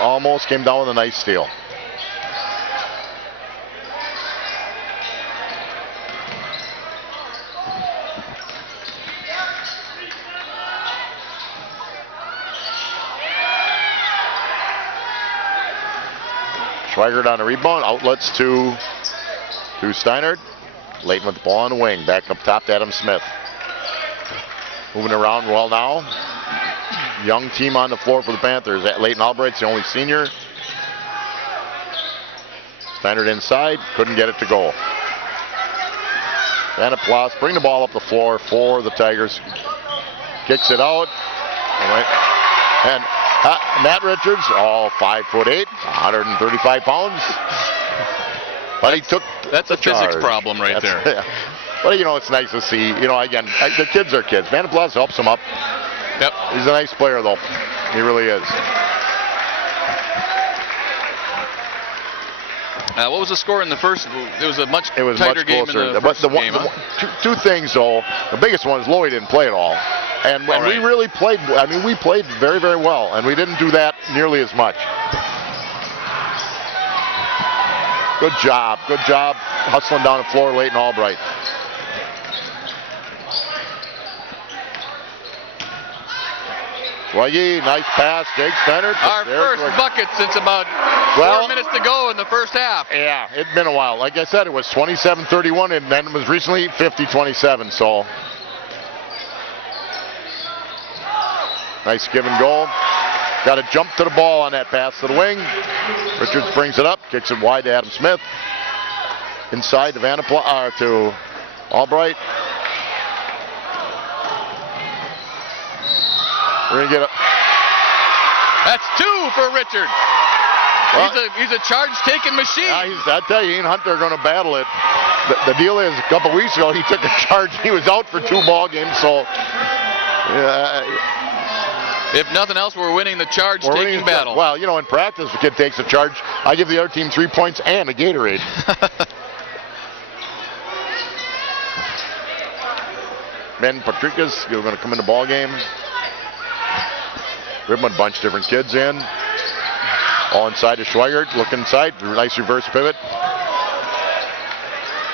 Almost came down with a nice steal. Schweigert on a rebound. Outlets to Steinert. Leighton with the ball on the wing. Back up top to Adam Smith. Moving around well now. Young team on the floor for the Panthers. Leighton Albright's the only senior. Steinert inside. Couldn't get it to go. Van de Plas bring the ball up the floor for the Tigers. kicks it out. And Matt Richards, all 5'8", 135 pounds. But he took That's a the charge. physics problem right there. Yeah. But, it's nice to see. Again, the kids are kids. Vanderplas helps him up. Yep. He's a nice player, though. He really is. What was the score in the first? It was a much It was tighter much game closer. in the But first game. two things, though. The biggest one is Lowy didn't play at all. And All right. we really played. We played very, very well. And we didn't do that nearly as much. Good job. Good job hustling down the floor, Leighton Albright. Swaggy, nice pass. Jake Steiner. Our first bucket since about 4 minutes to go in the first half. Yeah, it's been a while. Like I said, it was 27-31, and then it was recently 50-27. So nice give and go. Got to jump to the ball on that pass to the wing. Richards brings it up, kicks it wide to Adam Smith. Inside to to Albright. We're gonna get it. That's 2 for Richard. Well, He's a charge-taking machine. I tell you, he and Hunter are going to battle it. The deal is, a couple weeks ago, he took a charge. He was out for 2 ball games, so. If nothing else, we're winning the charge-taking battle. Well, in practice, the kid takes a charge. I give the other team 3 points and a Gatorade. Ben Patrikas, you're going to come in the ball game. We have a bunch of different kids in. All inside to Schweigert. Look inside. Nice reverse pivot.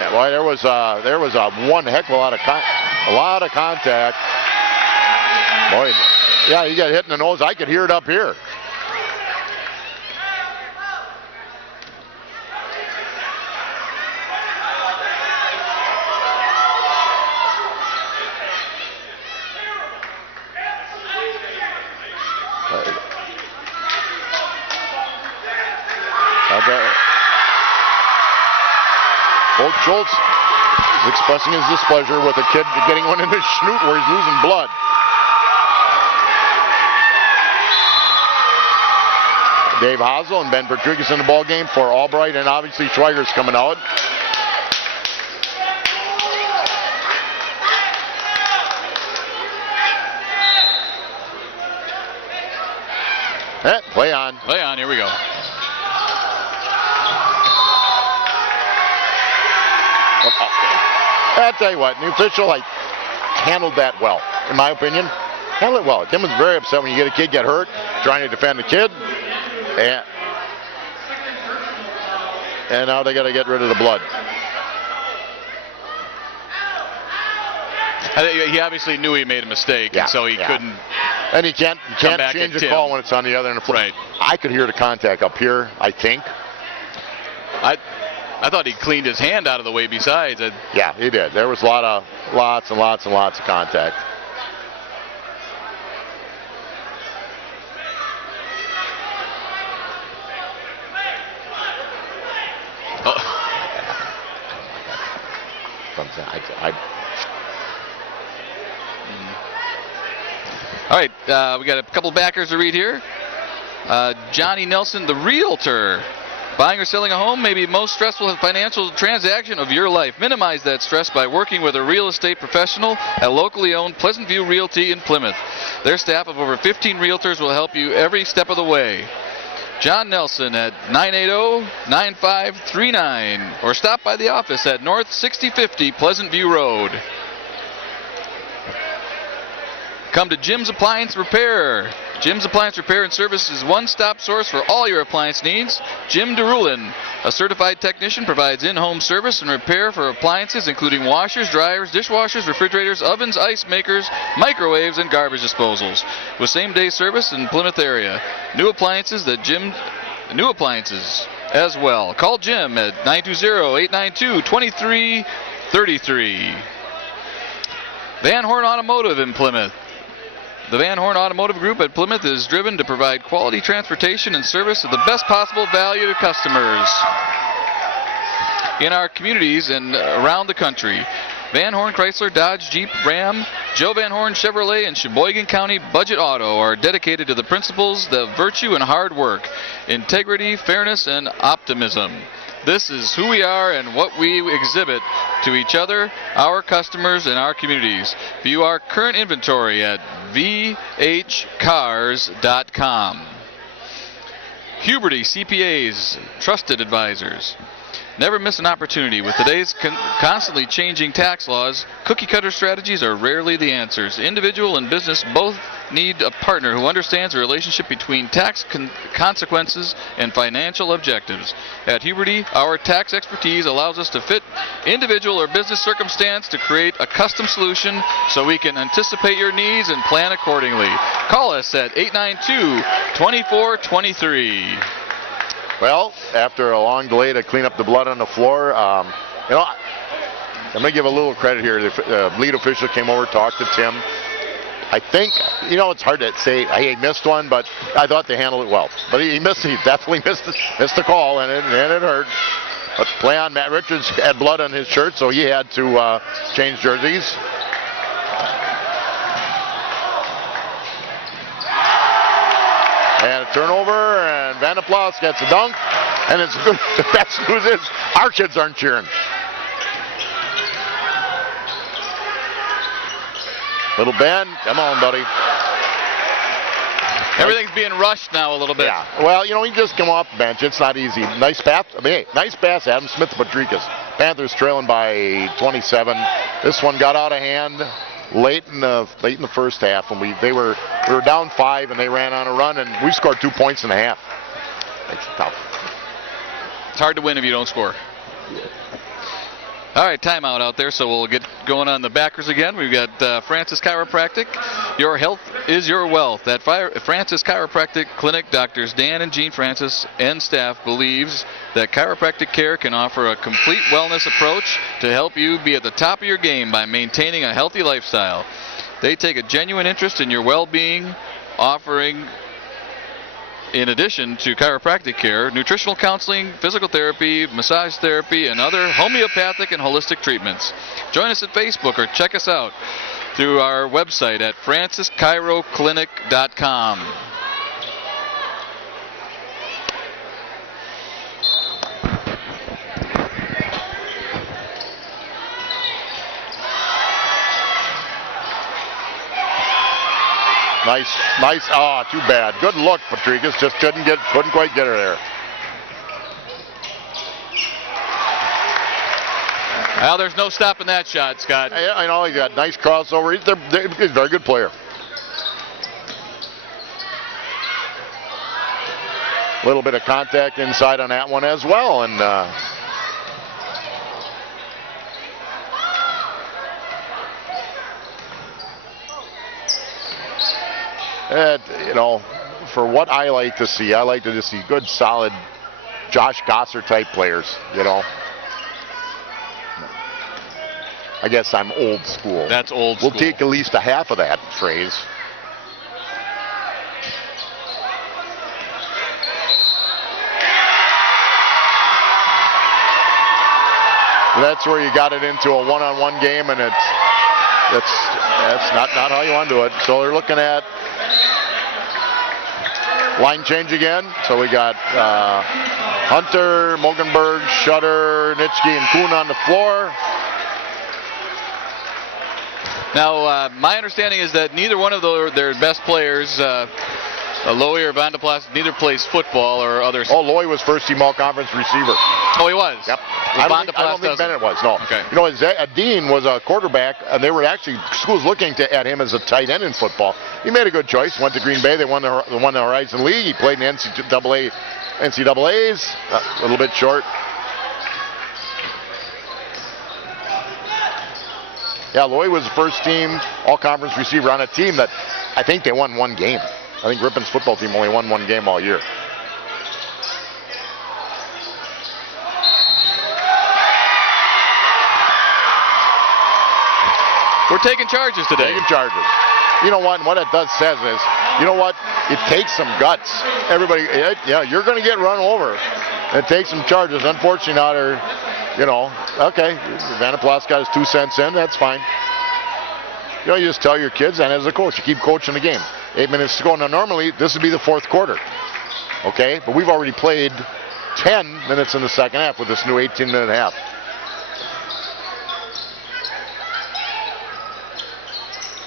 Yeah, boy, there was one heck of a lot of contact. Boy, yeah, he got hit in the nose. I could hear it up here. Bolt Schultz is expressing his displeasure with a kid getting one in his snoot where he's losing blood. Dave Hazel and Ben Bertrigues in the ball game for Albright, and obviously Schweiger's coming out. Play on. Play on, here we go. I'll tell you what, the official handled that well, in my opinion. Handled it well. Tim was very upset when you get a kid get hurt trying to defend the kid. And now they got to get rid of the blood. He obviously knew he made a mistake, and so he couldn't. And he can't change the call when it's on the other end of the floor. Right. I could hear the contact up here, I think. I thought he cleaned his hand out of the way besides. Yeah, he did. There was lots and lots of contact. All right, we got a couple backers to read here. Johnny Nelson, the realtor. Buying or selling a home may be the most stressful financial transaction of your life. Minimize that stress by working with a real estate professional at locally owned Pleasant View Realty in Plymouth. Their staff of over 15 realtors will help you every step of the way. John Nelson at 980-9539 or stop by the office at North 6050 Pleasant View Road. Come to Jim's Appliance Repair. Jim's Appliance Repair and Service is one-stop source for all your appliance needs. Jim DeRulin, a certified technician, provides in-home service and repair for appliances including washers, dryers, dishwashers, refrigerators, ovens, ice makers, microwaves, and garbage disposals. With same-day service in Plymouth area. New appliances as well. Call Jim at 920-892-2333. Van Horn Automotive in Plymouth. The Van Horn Automotive Group at Plymouth is driven to provide quality transportation and service at the best possible value to customers in our communities and around the country. Van Horn, Chrysler, Dodge, Jeep, Ram, Joe Van Horn Chevrolet and Sheboygan County Budget Auto are dedicated to the principles, the virtue, and hard work, integrity, fairness, and optimism. This is who we are and what we exhibit to each other, our customers, and our communities. View our current inventory at vhcars.com. Huberty CPAs, trusted advisors. Never miss an opportunity. With today's constantly changing tax laws, cookie-cutter strategies are rarely the answers. Individual and business both need a partner who understands the relationship between tax consequences and financial objectives. At Huberty, our tax expertise allows us to fit individual or business circumstance to create a custom solution so we can anticipate your needs and plan accordingly. Call us at 892-2423. Well, after a long delay to clean up the blood on the floor, I'm going to give a little credit here. The lead official came over, talked to Tim. I think, it's hard to say he missed one, but I thought they handled it well. But he definitely missed the call, and it hurt. But play on, Matt Richards had blood on his shirt, so he had to change jerseys. And a turnover, and Vanderplas gets a dunk, and it's good. The best news is our kids aren't cheering. Little Ben, come on, buddy. Everything's being rushed now a little bit. Yeah, well, he just come off the bench. It's not easy. Nice pass. Nice pass, Adam Smith to Patrikas. Panthers trailing by 27. This one got out of hand late in the first half, and we were down 5, and they ran on a run, and we scored 2 points in a half. It's tough. It's hard to win if you don't score. All right, timeout out there, so we'll get going on the backers again. We've got Francis Chiropractic. Your health is your wealth. At Francis Chiropractic Clinic, Doctors Dan and Jean Francis and staff believes that chiropractic care can offer a complete wellness approach to help you be at the top of your game by maintaining a healthy lifestyle. They take a genuine interest in your well-being, offering, in addition to chiropractic care, nutritional counseling, physical therapy, massage therapy, and other homeopathic and holistic treatments. Join us at Facebook or check us out through our website at francischiroclinic.com. Nice. Oh, too bad. Good look, Patrikas. Just couldn't quite get her there. Well, there's no stopping that shot, Scott. I know, he got nice crossover. He's a very good player. A little bit of contact inside on that one as well, and for what I like to see good, solid Josh Gosser type players, I guess I'm old school. That's old school. We'll take at least a half of that phrase. That's where you got it into a one-on-one game, and that's not how you want to do it. So they're looking at line change again. So we got Hunter, Mogenberg, Shutter, Nitschke, and Kuhn on the floor. Now, my understanding is that neither one of their best players, Lowy or Vanderplas, neither plays football or others. Oh, Lowy was first team all-conference receiver. Oh, he was? Yep. I don't think Bennett was, no. Okay. Dean was a quarterback, and they were actually, schools looking at him as a tight end in football. He made a good choice, went to Green Bay, they won the Horizon League. He played in the NCAAs, a little bit short. Yeah, Lowy was the first team all-conference receiver on a team that I think they won one game. I think Rippon's football team only won one game all year. We're taking charges today. Taking charges. You know what? And what it says is, it takes some guts. Everybody, you're going to get run over. It takes some charges. Unfortunately, now they're, okay, Vanderplas got his 2 cents in. That's fine. you just tell your kids, and as a coach, you keep coaching the game. 8 minutes to go. Now, normally, this would be the fourth quarter. Okay? But we've already played 10 minutes in the second half with this new 18-minute half.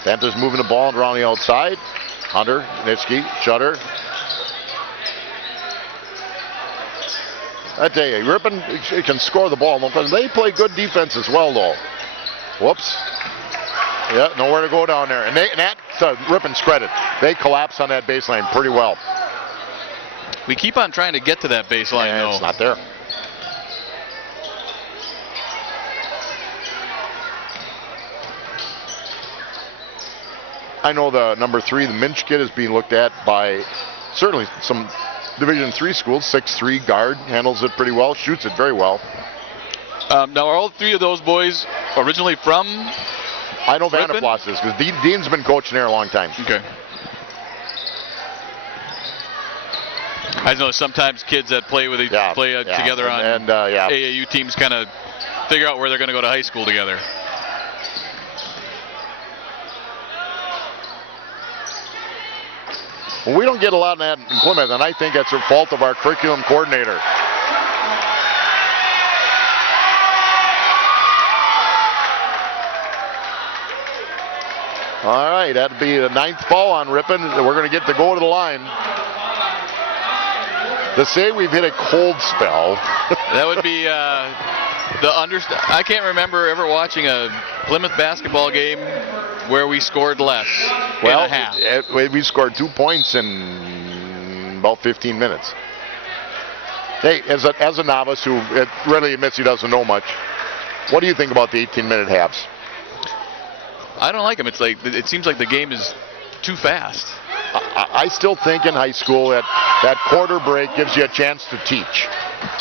Panthers moving the ball around the outside. Hunter, Nitschke, Shutter. I tell you, Ripon can score the ball. They play good defense as well, though. Whoops. Yeah, nowhere to go down there. And that's Ripon's credit. They collapse on that baseline pretty well. We keep on trying to get to that baseline, though. It's not there. I know the number 3, the Minch kid, is being looked at by certainly some Division III schools. 6'3" guard, handles it pretty well, shoots it very well. Now, are all 3 of those boys originally from? I know Vanderplas is, because Dean's been coaching there a long time. Okay. I know sometimes kids that play with together on AAU teams kind of figure out where they're going to go to high school together. Well, we don't get a lot of that in Plymouth, and I think that's a fault of our curriculum coordinator. All right, that'd be the 9th foul on Ripon. We're going to get to go to the line. To say we've hit a cold spell. That would be I can't remember ever watching a Plymouth basketball game where we scored less in a half. We scored 2 points in about 15 minutes. Hey, as a novice who really admits he doesn't know much, what do you think about the 18-minute halves? I don't like them. It seems like the game is too fast. I still think in high school that quarter break gives you a chance to teach.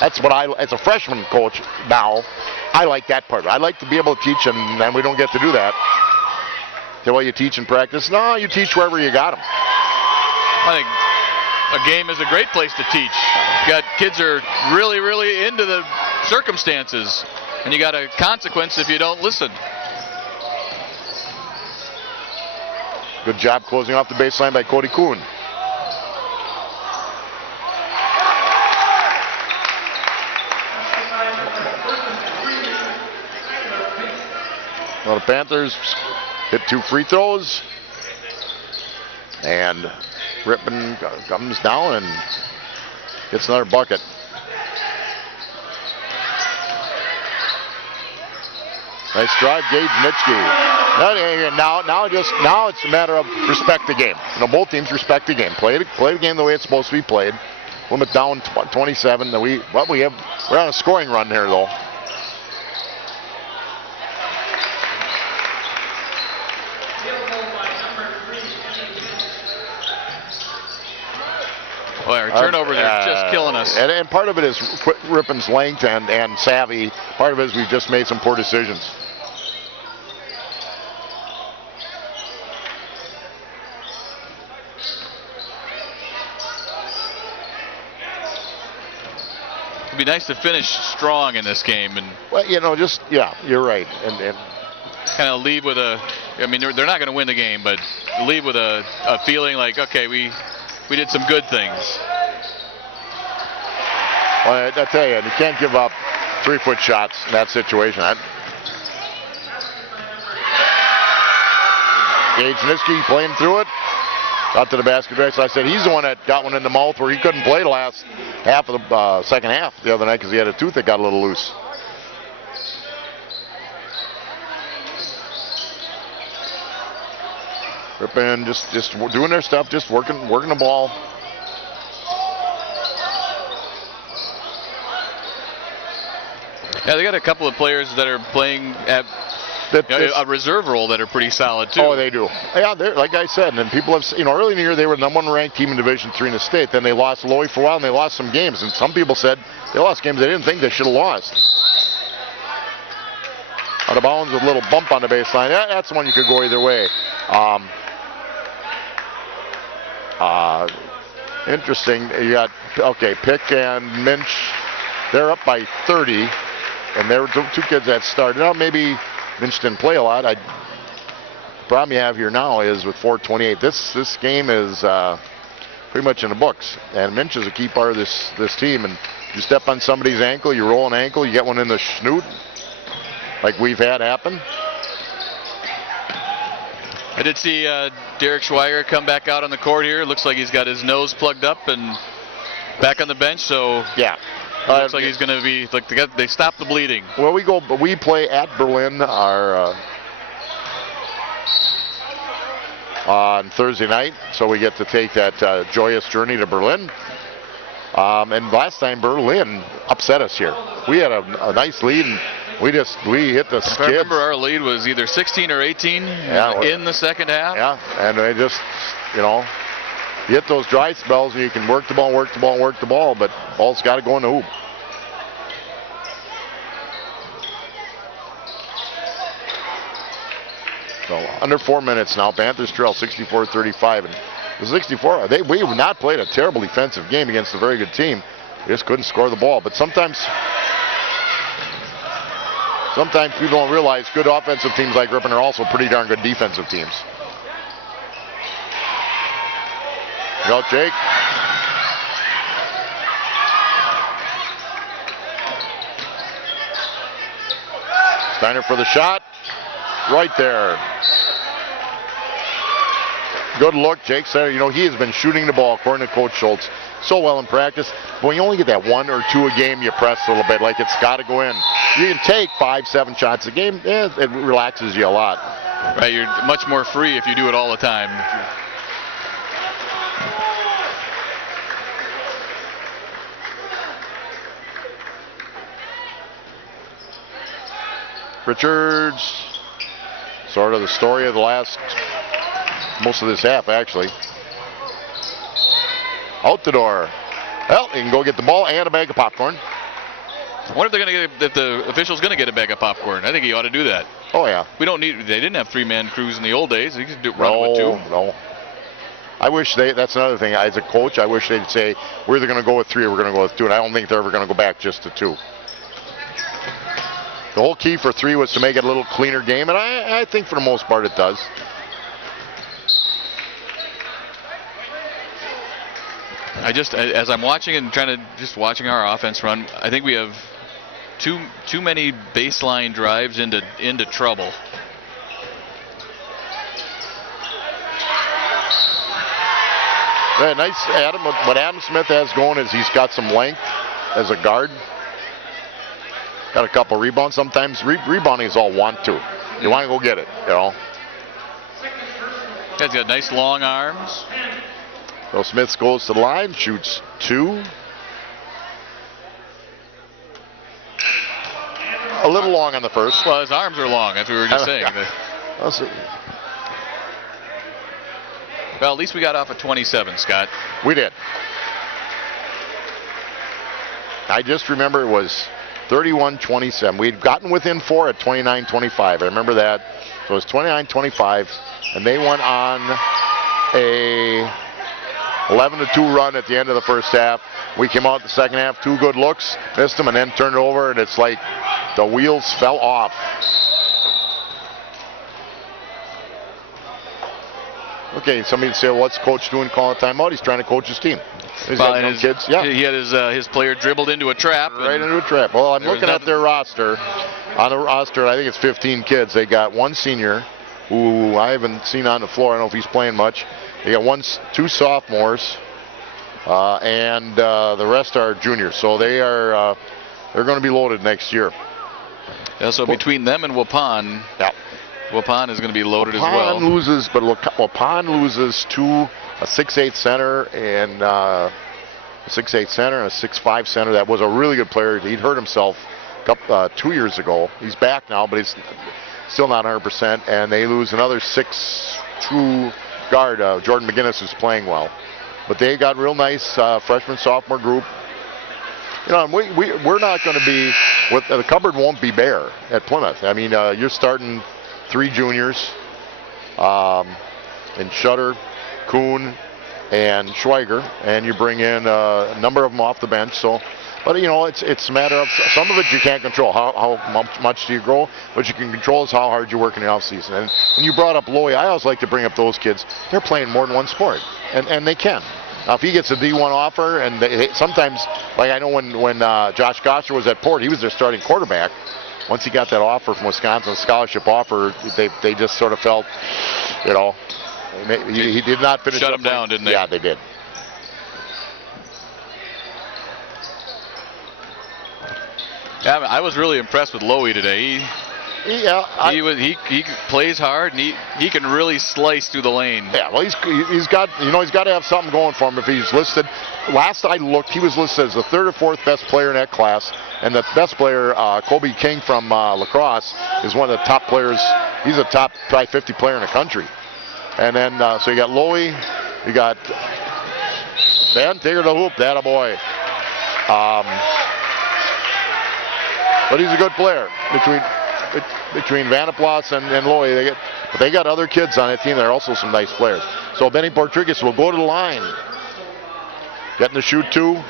That's what as a freshman coach now, I like that part. I like to be able to teach, and we don't get to do that. Okay, well, you teach and practice. No, you teach wherever you got them. I think a game is a great place to teach. You got kids are really, really into the circumstances, and you got a consequence if you don't listen. Good job closing off the baseline by Cody Kuhn. Well, the Panthers hit 2 free throws. And Ripon comes down and gets another bucket. Nice drive, Gage Nitschke. Now it's a matter of respect the game. Both teams respect the game. Play the game the way it's supposed to be played. Plymouth down 27. We're on a scoring run here, though. Boy, our turnovers are just killing us. And part of it is Ripon's length and savvy. Part of it is we've just made some poor decisions. It'd be nice to finish strong in this game, and well, you're right, and kind of leave with they're not going to win the game, but leave with a feeling like, okay, we did some good things. Well, I tell you can't give up 3-foot shots in that situation. Gage Nitschke playing through it. Got to the basket. So I said he's the one that got one in the mouth where he couldn't play the last half of the second half the other night because he had a tooth that got a little loose. Ripon just doing their stuff, just working the ball. Yeah, they got a couple of players that are playing at a reserve role that are pretty solid too. Oh, they do. Yeah, like I said, and people have, early in the year they were the number 1 ranked team in Division III in the state. Then they lost Lowy for a while, and they lost some games. And some people said they lost games they didn't think they should have lost. Out of bounds with a little bump on the baseline. That's one you could go either way. Interesting. You got Pick and Minch. They're up by 30, and there were 2 kids that started. Now maybe Minch didn't play a lot. problem you have here now is with 4:28. This game is pretty much in the books, and Minch is a key part of this team. And you step on somebody's ankle, you roll an ankle, you get one in the snoot, like we've had happen. I did see Derek Schweiger come back out on the court here. Looks like he's got his nose plugged up and back on the bench. So yeah, looks like he's going to be like they stopped the bleeding. Well, we play at Berlin on Thursday night, so we get to take that joyous journey to Berlin. And last time Berlin upset us here. We had a nice lead, and we hit the skids. I remember our lead was either 16 or 18 in the second half. Yeah, and they just, you hit those dry spells and you can work the ball, but ball's got to go in the hoop. So under 4 minutes now. Panthers trail 64-35, and the 64. We have not played a terrible defensive game against a very good team. We just couldn't score the ball. But sometimes people don't realize good offensive teams like Ripon are also pretty darn good defensive teams. Go, Jake. Steiner for the shot. Right there. Good look, Jake Steiner. He has been shooting the ball, according to Coach Schultz, so well in practice. But when you only get that 1 or 2 a game, you press a little bit, like it's got to go in. You can take 5-7 shots a game. It relaxes you a lot. Right, you're much more free if you do it all the time. Richards, sort of the story of most of this half, actually. Out the door. Well, he can go get the ball and a bag of popcorn. I wonder if the official's going to get a bag of popcorn. I think he ought to do that. Oh, yeah. They didn't have 3-man crews in the old days. They could run it with 2. No. I wish that's another thing. As a coach, I wish they'd say, we're either going to go with 3 or we're going to go with 2. And I don't think they're ever going to go back just to 2. The whole key for 3 was to make it a little cleaner game, and I think for the most part it does. As I'm watching and watching our offense run, I think we have too many baseline drives into trouble. Yeah, nice, Adam. What Adam Smith has going is he's got some length as a guard. Got a couple rebounds. Sometimes rebounding is all want to. You want to go get it, He's got nice long arms. So Smith goes to the line, shoots 2. A little long on the first. Well, his arms are long, as we were just saying. Well, at least we got off at 27, Scott. We did. I just remember it was 31-27. We'd gotten within 4 at 29-25. I remember that. So it was 29-25, and they went on a 11-2 run at the end of the first half. We came out the second half, 2 good looks, missed them, and then turned it over, and it's like the wheels fell off. Okay, somebody would say, well, what's Coach doing calling a timeout? He's trying to coach his team. He's got young kids. Yeah. He had his player dribbled into a trap. Right into a trap. Well, I'm looking at their roster. On the roster, I think it's 15 kids. They got 1 senior who I haven't seen on the floor. I don't know if he's playing much. They got 2 sophomores, and the rest are juniors. So they're going to be loaded next year. Yeah, so between them and Waupun, yeah. Waupun is going to be loaded as well. Waupun loses to a 6'8 center and a 6'8 center and a 6'5 center. That was a really good player. He'd hurt himself 2 years ago. He's back now, but he's still not 100%. And they lose another 6'2 guard, Jordan McGinnis, who's playing well. But they got real nice freshman, sophomore group. We're not going to be, the cupboard won't be bare at Plymouth. I mean, you're starting 3 juniors, and Shutter, Kuhn, and Schweiger, and you bring in a number of them off the bench. So But it's a matter of some of it you can't control. How much do you grow? What you can control is how hard you work in the off season. And when you brought up Lowy, I always like to bring up those kids. They're playing more than one sport, and they can. Now, if he gets a D1 offer, and sometimes, like I know when Josh Gosher was at Port, he was their starting quarterback. Once he got that offer from Wisconsin, a scholarship offer, they just sort of felt, he did not finish. Shut him down, didn't they? Yeah, they did. Yeah, I was really impressed with Lowy today. He plays hard, and he can really slice through the lane. Yeah, well, he's got to have something going for him if he's listed. Last I looked, he was listed as the third or fourth best player in that class, and the best player, Kobe King from La Crosse, is one of the top players. He's a top probably 50 player in the country. And then so you got Lowy, you got Ben Tigger the hoop, that a boy. But he's a good player between Vanderplas and Lowy. They got other kids on that team that are also some nice players. So Benny Portrigues will go to the line. Getting to shoot 2.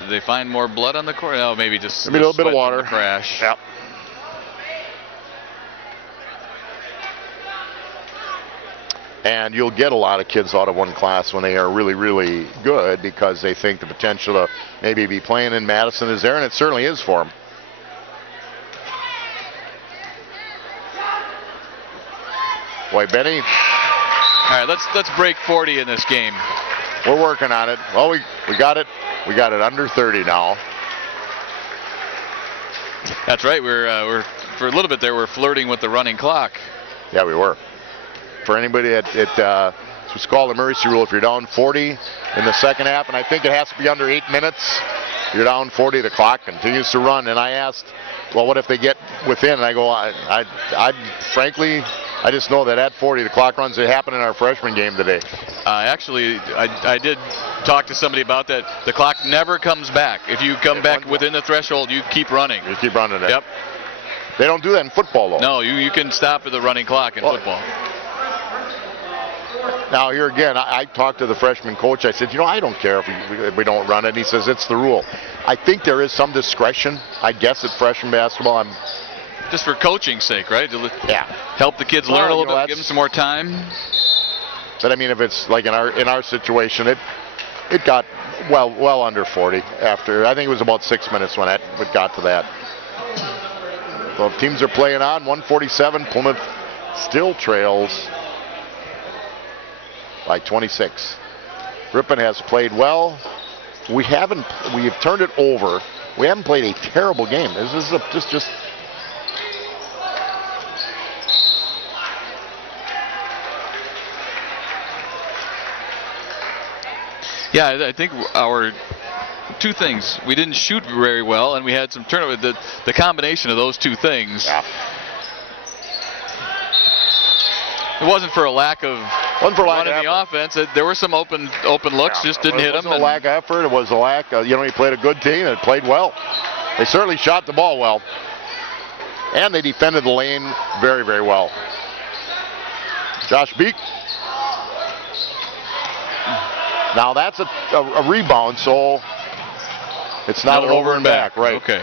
Did they find more blood on the court? No, maybe just maybe a little bit of water. Crash. Yep. And you'll get a lot of kids out of one class when they are really, really good because they think the potential to maybe be playing in Madison is there, and it certainly is for them. Boy, Benny. All right, let's break 40 in this game. We're working on it. Well, we got it. We got it under 30 now. That's right. We're for a little bit there. We're flirting with the running clock. Yeah, we were. For anybody it's called the Murray rule. If you're down 40 in the second half, and I think it has to be under 8 minutes, you're down 40. The clock continues to run. And I asked, well, what if they get within? And I go, I frankly, I just know that at 40 the clock runs. It happened in our freshman game today. Actually, I did talk to somebody about that. The clock never comes back. If you come back within the threshold, you keep running. You keep running it. Yep. They don't do that in football, though. No, you can stop at the running clock in football. Now, here again, I talked to the freshman coach. I said, I don't care if we don't run it. And he says, it's the rule. I think there is some discretion, I guess, at freshman basketball. Just for coaching's sake, right? Yeah. Help the kids learn a little bit, give them some more time. But, I mean, if it's like in our situation, it got well under 40 after. I think it was about 6 minutes when it got to that. So teams are playing on. 147. Plymouth still trails by 26. Ripon has played well. We have turned it over. We haven't played a terrible game. This is just. Yeah, I think our two things. We didn't shoot very well, and we had some turnover. The combination of those two things. Yeah. It wasn't for a lack of run in the offense. There were some open looks, just didn't hit them. It wasn't a lack of effort. It was a lack of, he played a good team and played well. They certainly shot the ball well. And they defended the lane very, very well. Josh Beek. Now that's a rebound, so it's not an over and back, right? Okay.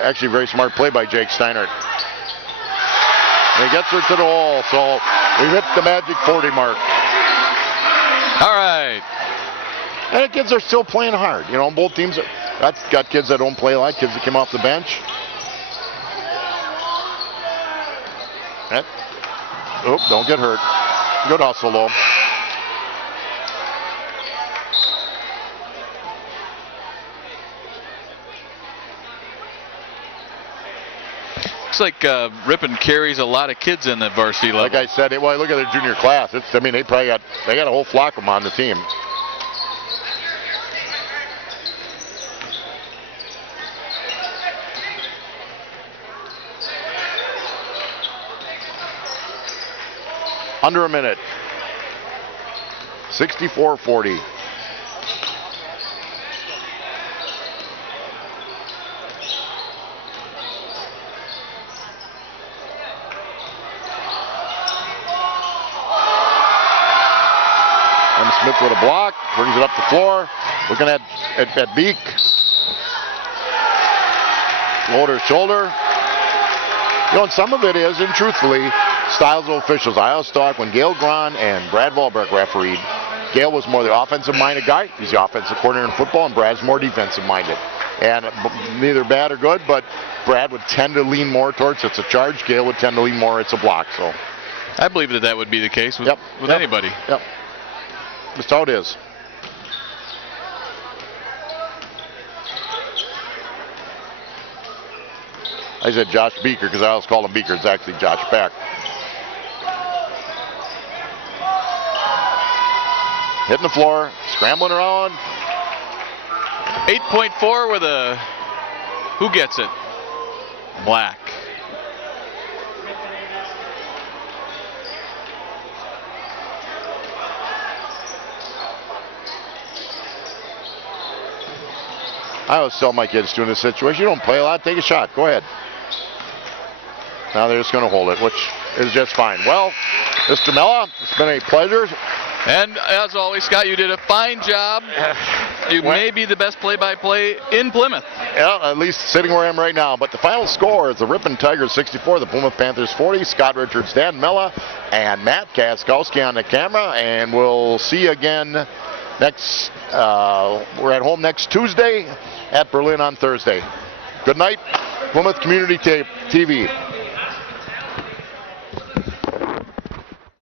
Actually, very smart play by Jake Steinert. He gets her to the hole, so we hit the magic 40 mark. All right. And the kids are still playing hard. Both teams got kids that don't play a lot, kids that came off the bench. Don't get hurt. Good hustle, though. Looks like Ripon carries a lot of kids in the varsity level. Like I said, look at their junior class. They probably got a whole flock of them on the team. Under a minute. 64-40. Coast with a block, brings it up the floor. Looking at Beek. Lower shoulder. You know, and some of it is, and truthfully, styles of officials. I always thought when Gail Gron and Brad Wahlberg refereed, Gail was more the offensive-minded guy. He's the offensive coordinator in football, and Brad's more defensive-minded. And neither bad or good, but Brad would tend to lean more towards it's a charge. Gail would tend to lean more it's a block. So I believe that would be the case with anybody. Yep. That's how it is. I said Josh Beeker because I always call him Beeker. It's actually Josh Beck. Hitting the floor, scrambling around. 8.4 with a, who gets it? Black. I always tell my kids too in this situation, you don't play a lot, take a shot, go ahead. Now they're just going to hold it, which is just fine. Well, Mr. Mella, it's been a pleasure. And as always, Scott, you did a fine job. You may be the best play-by-play in Plymouth. Yeah, at least sitting where I am right now. But the final score is the Ripon Tigers 64, the Plymouth Panthers 40. Scott Richards, Dan Mella, and Matt Kaskowski on the camera. And we'll see you again next, we're at home next Tuesday, at Berlin on Thursday. Good night, Plymouth Community TV.